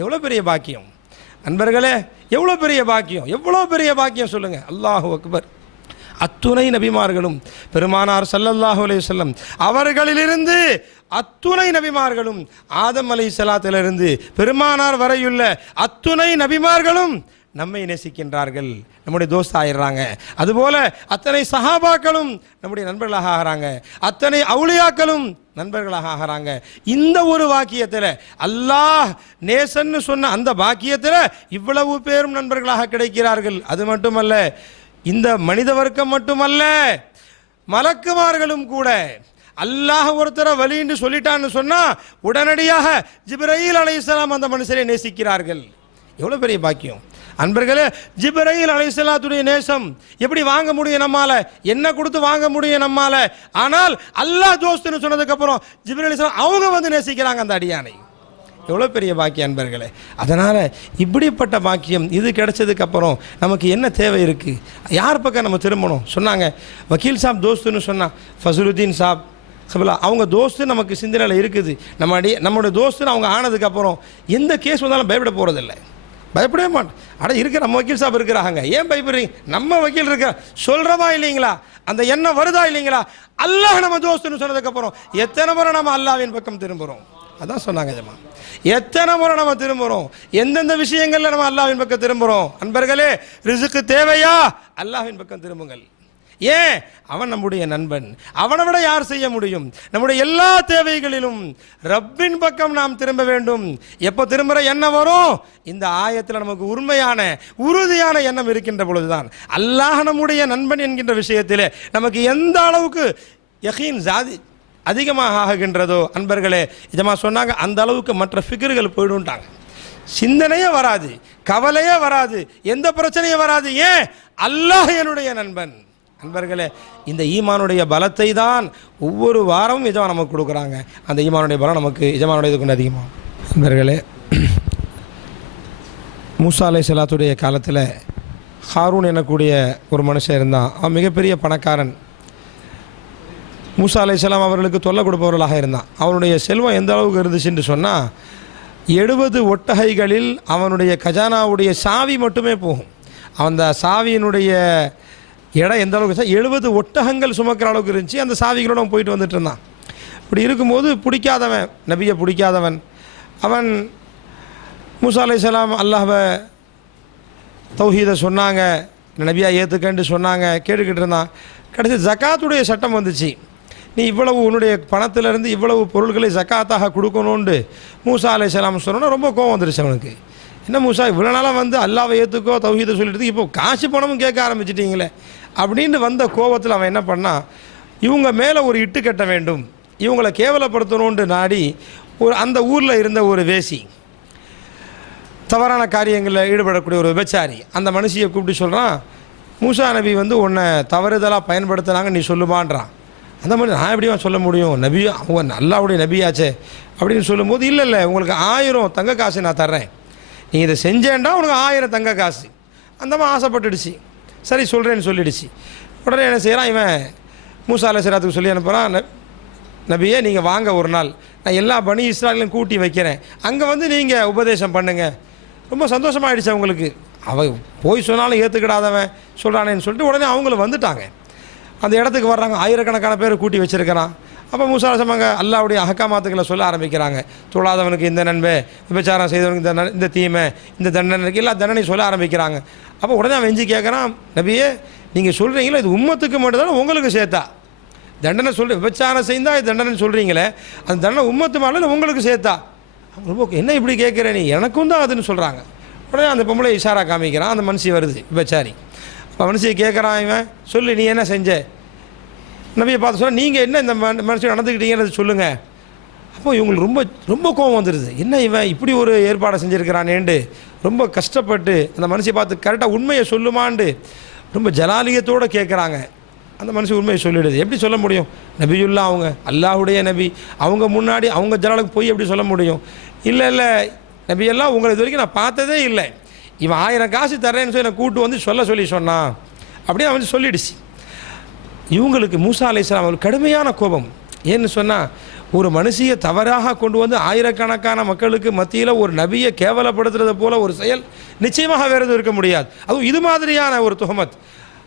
எவ்வளோ பெரிய பாக்கியம் அன்பர்களே, எவ்வளோ பெரிய பாக்கியம், எவ்வளோ பெரிய பாக்கியம் சொல்லுங்கள். அல்லாஹு அக்பர். அத்துணை நபிமார்களும் பெருமானார் ஸல்லல்லாஹு அலைஹி வஸல்லம் அவர்களிலிருந்து அத்துணை நபிமார்களும் ஆதம் அலைஹிஸ்ஸலாத்திலிருந்து பெருமானார் வரையுள்ள அத்துணை நபிமார்களும் நம்மை நேசிக்கின்றார்கள், நம்முடைய தோஸ்த் ஆயிடுறாங்க. அதுபோல அத்தனை சஹாபாக்களும் நம்முடைய நண்பர்களாக ஆகிறாங்க, அத்தனை அவுலியாக்களும் நண்பர்களாக ஆகிறாங்க. இந்த ஒரு வாக்கியத்தில் அல்லாஹ் நேசன்னு சொன்ன அந்த வாக்கியத்தில் இவ்வளவு பேரும் நண்பர்களாக கிடைக்கிறார்கள். அது மட்டுமல்ல, இந்த மனித வர்க்கம் மட்டுமல்ல, மலக்குமார்களும் கூட அல்லாஹ் ஒருத்தரை வலின்னு சொல்லிட்டான்னு சொன்னா உடனடியாக ஜிப்ரீல் அலைஹிஸ்ஸலாம் அந்த மனுஷரை நேசிக்கிறார்கள். எவ்வளோ பெரிய பாக்கியம் அன்பர்களே! ஜிப்ரீல் அலைஹிஸ்ஸலாத்துடைய நேசம் எப்படி வாங்க முடியும் நம்மால? என்ன கொடுத்து வாங்க முடியும் நம்மால? ஆனால் அல்லாஹ் தோஸ்துன்னு சொன்னதுக்கப்புறம் ஜிப்ரீல் அலைஹிஸ்ஸலாம் அவங்க வந்து நேசிக்கிறாங்க அந்த அடியானை. எவ்வளோ பெரிய பாக்கியம் அன்பர்களே! அதனால் இப்படிப்பட்ட பாக்கியம் இது கிடைச்சதுக்கப்புறம் நமக்கு என்ன தேவை இருக்குது? யார் பக்கம் நம்ம திரும்பணும்? சொன்னாங்க வக்கீல் சாப் தோஸ்துன்னு சொன்னா ஃபசலுதீன் சாப் சபலா அவங்க தோஸ்து நமக்கு சிந்தனையில் இருக்குது. நம்மளுடைய தோஸ்துன்னு அவங்க ஆனதுக்கப்புறம் எந்த கேஸ் வந்தாலும் பயப்பட போகிறதில்லை, பயப்படவே மாட்டோம். இருக்கிற நம்ம வக்கீல் சாப் இருக்கிறாங்க, ஏன் பயப்படுறீங்க? நம்ம வக்கீல் இருக்கிற சொல்கிறவா இல்லைங்களா? அந்த எண்ணம் வருதா இல்லைங்களா? அல்லாஹ் நம்ம தோஸ்துன்னு சொன்னதுக்கப்புறம் எத்தனை முறை நம்ம அல்லாஹ்வின் பக்கம் திரும்புகிறோம்? அதான் சொன்னாங்க ஜமா, எத்தனை முறை நம்ம திரும்புகிறோம், எந்தெந்த விஷயங்களில் நம்ம அல்லாஹ்வின் பக்கம் திரும்புகிறோம்? அன்பர்களே, ரிஸ்க்கு தேவையா? அல்லாஹ்வின் பக்கம் திரும்புங்கள். ஏன்? அவன் நம்முடைய நண்பன், அவனை விட யார் செய்ய முடியும்? நம்முடைய எல்லா தேவைகளிலும் ரப்பின் பக்கம் நாம் திரும்ப வேண்டும். எப்போ திரும்புகிற எண்ணம் வரும்? இந்த ஆயத்தில் நமக்கு உண்மையான உறுதியான எண்ணம் இருக்கின்ற பொழுதுதான். அல்லாஹ் நம்முடைய நண்பன் என்கின்ற விஷயத்தில் நமக்கு எந்த அளவுக்கு யகீன் ஜாதி அதிகமாக ஆகின்றதோ அன்பர்களே, இதமா சொன்னாங்க, அந்த அளவுக்கு மற்ற ஃபிகர்கள் போயிடும்ட்டாங்க. சிந்தனையே வராது, கவலையே வராது, எந்த பிரச்சனையும் வராது. ஏன்? அல்லாஹ் என்னுடைய நண்பன். அன்பர்களே, இந்த ஈமானுடைய பலத்தை தான் ஒவ்வொரு வாரமும் இஜமா நமக்கு கொடுக்குறாங்க. அந்த ஈமானுடைய பலம் நமக்கு இஜமானுடைய கொண்டு அதிகமாக. அன்பர்களே, மூசா அலைஹிஸ்ஸலாத்துடைய காலத்தில் ஹாரூன் எனக்கூடிய ஒரு மனுஷன் இருந்தான். அவன் மிகப்பெரிய பணக்காரன். மூசா அலைஹிஸ்ஸலாம் அவர்களுக்கு தொல்லை கொடுப்பவர்களாக இருந்தான். அவனுடைய செல்வம் எந்த அளவுக்கு இருந்துச்சுன்னு சொன்னால் 70 ஒட்டகைகளில் அவனுடைய கஜானாவுடைய சாவி மட்டுமே போகும். அந்த சாவியினுடைய இடம் எந்த அளவுக்கு 70 ஒட்டகங்கள் சுமக்கிற அளவுக்கு இருந்துச்சு. அந்த சாவிகளோட அவன் போயிட்டு வந்துட்டு இருந்தான். இப்படி இருக்கும்போது பிடிக்காதவன், நபியை பிடிக்காதவன் அவன் மூசா அலைஹிஸ்ஸலாம் அல்லாஹ்வை தௌஹீதை சொன்னாங்க, நபியா ஏற்றுக்கன்னு சொன்னாங்க, கேட்டுக்கிட்டு இருந்தான். கடைசி ஜக்காத்துடைய சட்டம் வந்துச்சு. நீ இவ்வளவு உன்னுடைய பணத்திலிருந்து இவ்வளவு பொருள்களை ஜக்காத்தாக கொடுக்கணும்னு மூசா அலைஹிஸ்ஸலாம் சொன்னோன்னா ரொம்ப கோவம் வந்துருச்சு அவனுக்கு. என்ன மூசா, இவ்வளோ நாளாக வந்து அல்லாஹ்வை ஏற்றுக்கோ தௌஹீதை சொல்லிட்டு இப்போ காசு பணமும் கேட்க ஆரம்பிச்சிட்டிங்களே அப்படின்னு வந்த கோபத்தில் அவன் என்ன பண்ணான், இவங்க மேலே ஒரு இட்டு கட்ட வேண்டும், இவங்களை கேவலப்படுத்தணும்னு நாடி அந்த ஊரில் இருந்த ஒரு வேசி, தவறான காரியங்களில் ஈடுபடக்கூடிய ஒரு விபச்சாரி, அந்த மனுஷியை கூப்பிட்டு சொல்கிறான், மூசா நபி வந்து உன்னை தவறுதலாக பயன்படுத்துனாங்க, நீ சொல்லுமான்றான். அந்த மாதிரி நான் எப்படியும் சொல்ல முடியும், நபி அவங்க அல்லாஹ்வுடைய நபியாச்சே அப்படின்னு சொல்லும்போது, இல்லை உங்களுக்கு 1000 தங்க காசு நான் தர்றேன், நீ இதை செஞ்சேன்டா உனக்கு 1000 தங்க காசு. அந்தம்மா ஆசைப்பட்டுடுச்சு, சரி சொல்கிறேன்னு சொல்லிடுச்சு. உடனே என்ன செய்கிறான், இவன் மூசா அலைஹிஸ்ஸலாத்துக்கு சொல்லி அனுப்புகிறான், நபியே நீங்கள் வாங்க ஒரு நாள், நான் எல்லா பனி இஸ்ராயலையும் கூட்டி வைக்கிறேன், அங்கே வந்து நீங்கள் உபதேசம் பண்ணுங்கள். ரொம்ப சந்தோஷமாகிடுச்சு அவங்களுக்கு. அவன் போய் சொன்னாலும் ஏற்றுக்கிடாதவன் சொல்கிறானேன்னு சொல்லிட்டு உடனே அவங்களும் வந்துட்டாங்க. அந்த இடத்துக்கு வர்றாங்க, ஆயிரக்கணக்கான பேர் கூட்டி வச்சுருக்கிறான். அப்போ மூசா சொன்னாங்க, அல்லாஹ்வுடைய அஹ்காமாத்துக்களை சொல்ல ஆரம்பிக்கிறாங்க. தொழாதவனுக்கு இந்த நன்மை, விபச்சாரம் செய்தவனுக்கு இந்த தீமை, இந்த தண்டனைக்கு எல்லா தண்டனையும் சொல்ல ஆரம்பிக்கிறாங்க. அப்போ உடனே அவன் எஞ்சி கேட்குறான், நபியே நீங்கள் சொல்கிறீங்களா இது உம்மத்துக்கு மட்டும்தானே உங்களுக்கு சேர்த்தா தண்டனை விபச்சாரம் செய்தால் இது தண்டனை சொல்கிறீங்களே, அந்த தண்டனை உம்மத்து மேலே உங்களுக்கு சேர்த்தா? ரொம்ப என்ன இப்படி கேட்குற நீ, எனக்கும் தான் அதுன்னு சொல்கிறாங்க. உடனே அந்த பொம்பளை இஷாரா காமிக்கிறான், அந்த மனுஷி வருது விபச்சாரி. இப்போ மனுஷியை கேட்குறான், இவன் சொல்லு நீ என்ன செஞ்ச? நபியை பார்த்து சொன்னால் நீங்கள் என்ன இந்த மனுஷன் நடந்துக்கிட்டீங்கன்னு சொல்லுங்கள். அப்போ இவங்களுக்கு ரொம்ப ரொம்ப கோபம் வந்துடுது, என்ன இவன் இப்படி ஒரு ஏற்பாடை செஞ்சுருக்கிறானேண்டு ரொம்ப கஷ்டப்பட்டு அந்த மனுஷியை பார்த்து கரெக்டாக உண்மையை சொல்லுமாண்டு ரொம்ப ஜலாலியத்தோடு கேட்குறாங்க. அந்த மனுஷன் உண்மையை சொல்லிடுது. எப்படி சொல்ல முடியும்? நபியுல்லா அவங்க, அல்லாஹ்வுடைய நபி, அவங்க முன்னாடி அவங்க ஜலாலுக்கு போய் எப்படி சொல்ல முடியும்? இல்லை நபியெல்லாம் உங்களை இது வரைக்கும் நான் பார்த்ததே இல்லை, இவன் 1000 காசு தர்றேன்னு சொல்லி என்னை கூட்டு வந்து சொல்லி சொன்னான் அப்படியே அவன் சொல்லிடுச்சு. இவங்களுக்கு மூசா அலைஹிஸ்ஸலாம் அவங்களுக்கு கடுமையான கோபம். ஏன்னு சொன்னால், ஒரு மனுஷியை தவறாக கொண்டு வந்து ஆயிரக்கணக்கான மக்களுக்கு மத்தியில் ஒரு நபியை கேவலப்படுத்துறது போல ஒரு செயல் நிச்சயமாக வேறு எதுவும் இருக்க முடியாது. அதுவும் இது மாதிரியான ஒரு துஹமத்.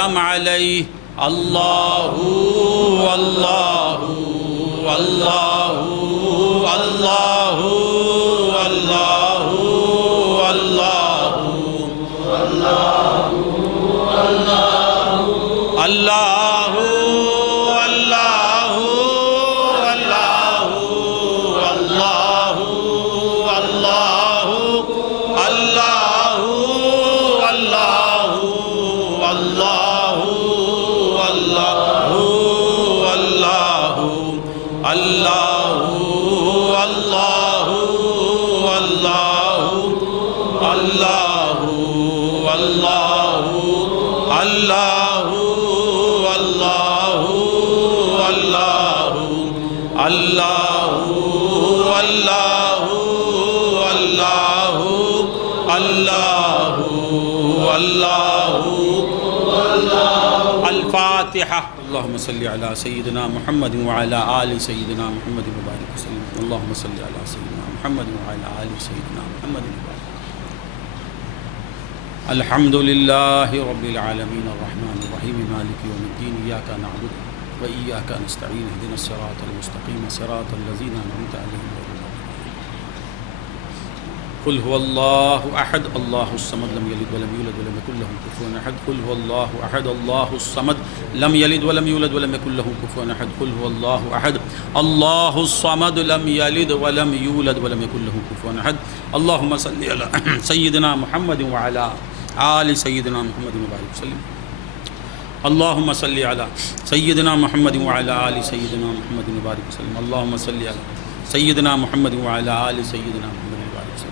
وسلم عليه الله الله الله الله الله الله الله الفاتحة. اللهم صل على سيدنا محمد وعلى آل سيدنا محمد وبارك وسلم. اللهم صل على سيدنا محمد وعلى آل سيدنا محمد وبارك. الحمد لله رب العالمين الرحمن الرحيم مالك يوم الدين إياك نعبد وإياك نستعين اهدنا الصراط المستقيم صراط الذين أنعمت عليهم غير المغضوب عليهم. قل هو الله أحد الله الصمد لم يلد ولم يولد ولم يكن له كفوا أحد. قل هو الله أحد الله الصمد لم يلد ولم يولد ولم يكن له كفوا أحد. قل هو الله أحد الله الصمد لم يلد ولم يولد ولم يكن له كفوا أحد. اللهم صل على سيدنا محمد وعلى آل سيدنا محمد وبارك وسلم. اللهم صل على سيدنا محمد وعلى آل سيدنا محمد وبارك وسلم. اللهم صل على سيدنا محمد وعلى آل سيدنا محمد وبارك وسلم.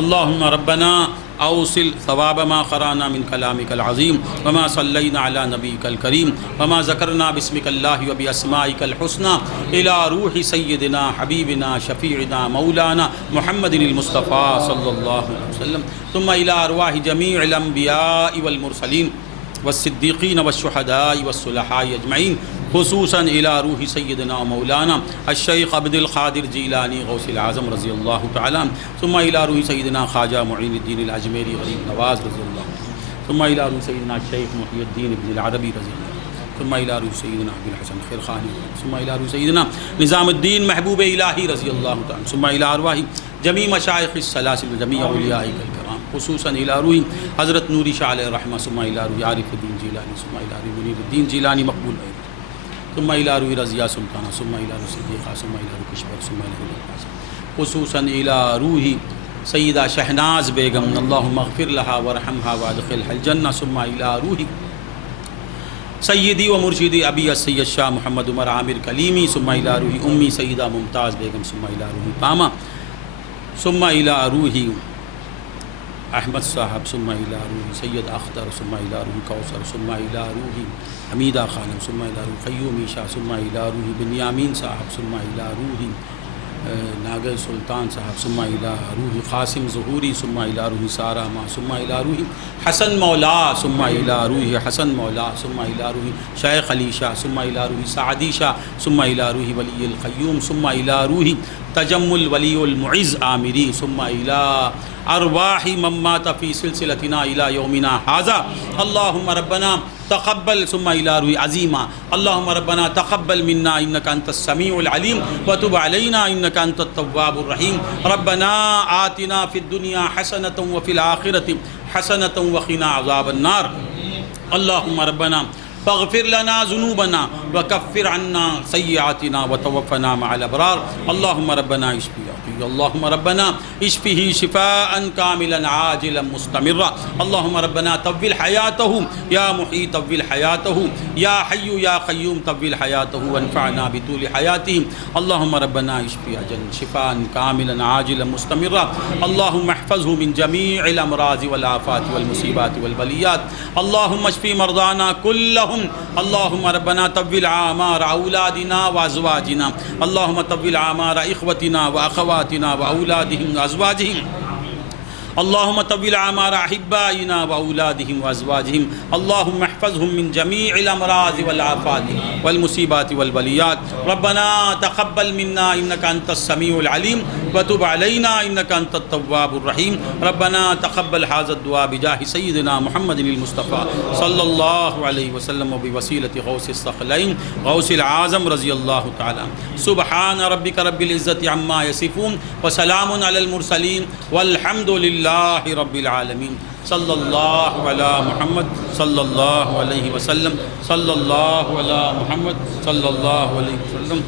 اللهم ربنا أوصل ثواب ما قرأنا من كلامك العظيم وما صلينا على نبيك الكريم وما ذكرنا باسمك الله وبأسمائك الحسنى إلى روح سيدنا حبيبنا شفيعنا مولانا محمد المصطفى صلى الله عليه وسلم ثم إلى أرواح جميع الأنبياء والمرسلين والصديقين والشهداء والصلحاء أجمعين خصوصا إلى روح سيدنا ومولانا الشيخ عبد القادر جیلانی غوث العظم رضی اللہ تعالیٰ عنہ ثم إلى روح سيدنا خواجہ معین الدین الأجمیری غریب نواز رضی اللہ عنہ ثم إلى روح سيدنا الشيخ محی الدین ابن العربی رضی اللہ عنہ ثم إلى روح سيدنا عبد الحسن خرخانی ثم إلى روح سيدنا نظام الدین محبوب الہی رضی اللہ تعالیٰ ثم إلى أرواح جميع مشائخ السلاسل وجميع اولیائک الکرام خصوصا إلى روح حضرت نوری شاہ علیہ الرحمہ ثم إلى روح عارف الدین جیلانی ثم إلى روح منیر الدین جیلانی مقبول ثم إلى روح رضیہ سلطانہ ثم إلى روح صدیقہ ثم إلى روح کشور ثم إلى روح القاسم خصوصا إلى روح سیدہ شہناز بیگم اللہم اغفر لها ورحمها وادخلها الجنہ ثم إلى روح سیدی و مرشدی ابی السید شاہ محمد عمر عامر کلیمی ثم إلى روح امی سیدہ ممتاز بیگم ثم إلى روح پامہ ثم إلى روح احمد صاحب ثم إلى روح سید اختر ثم إلى روح کوثر ثم إلى روح حمیدہ خانم ثم إلى روح قیومی شاہ ثم إلى روح بنیامین صاحب ثم إلى روح ناگر سلطان صاحب ثم إلى روح قاسم ظہوری ثم إلى روح سارہ ماں ثم إلى روح حسن مولا ثم إلى روح حسن مولا ثم إلى روح شیخ علی شاہ ثم إلى روح سعدی شاہ ثم إلى روح ولی القیوم ثم إلى روح تجمل ولی المعز عامری ثم إلى أرواح من مات في سلسلتنا إلى يومنا هذا. اللهم ربنا تقبل ثم إلى روح عظيمة. اللهم ربنا تقبل منا إنك أنت السميع العليم وتب علينا إنك أنت التواب الرحيم. ربنا آتنا في الدنيا حسنة وفي الآخرة حسنة وقنا عذاب النار. اللهم ربنا فاغفر لنا ذنوبنا وكفر عنا سيئاتنا وتوفنا مع الأبرار. اللهم ربنا اشفي اللهم ربنا اشفه شفاء كاملا عاجلا مستمرا. اللهم ربنا طول حياته يا محيي طول حياته يا حي يا قيوم طول حياته وانفعنا بطول حياته. اللهم ربنا اشفي شفاء كاملا عاجلا مستمرا. اللهم احفظه من جميع الأمراض والآفات والمصيبات والبليات. اللهم اشفي مرضانا كلهم. اللهم ربنا طول اعمار اولادنا وازواجنا. اللهم طول اعمار اخوتنا واخواتنا واولادهم وازواجهم. اللهم طول اعمار احبائنا واولادهم وازواجهم، اللهم احفظهم من جميع الامراض والآفات والمصیبات والبلیات. ربنا تقبل منا انك انت السميع العليم وتب علينا انك انت التواب الرحيم. ربنا تقبل هذا الدعاء بجاه سيدنا محمد المصطفى صلى الله عليه وسلم وبوسيلة غوث الثقلين غوث العظم رضي الله تعالى. سبحان ربك رب العزة عما يصفون وسلام على المرسلين والحمد لله رب العالمين. صلى الله على محمد صلى الله عليه وسلم، صلى الله على محمد صلى الله عليه وسلم.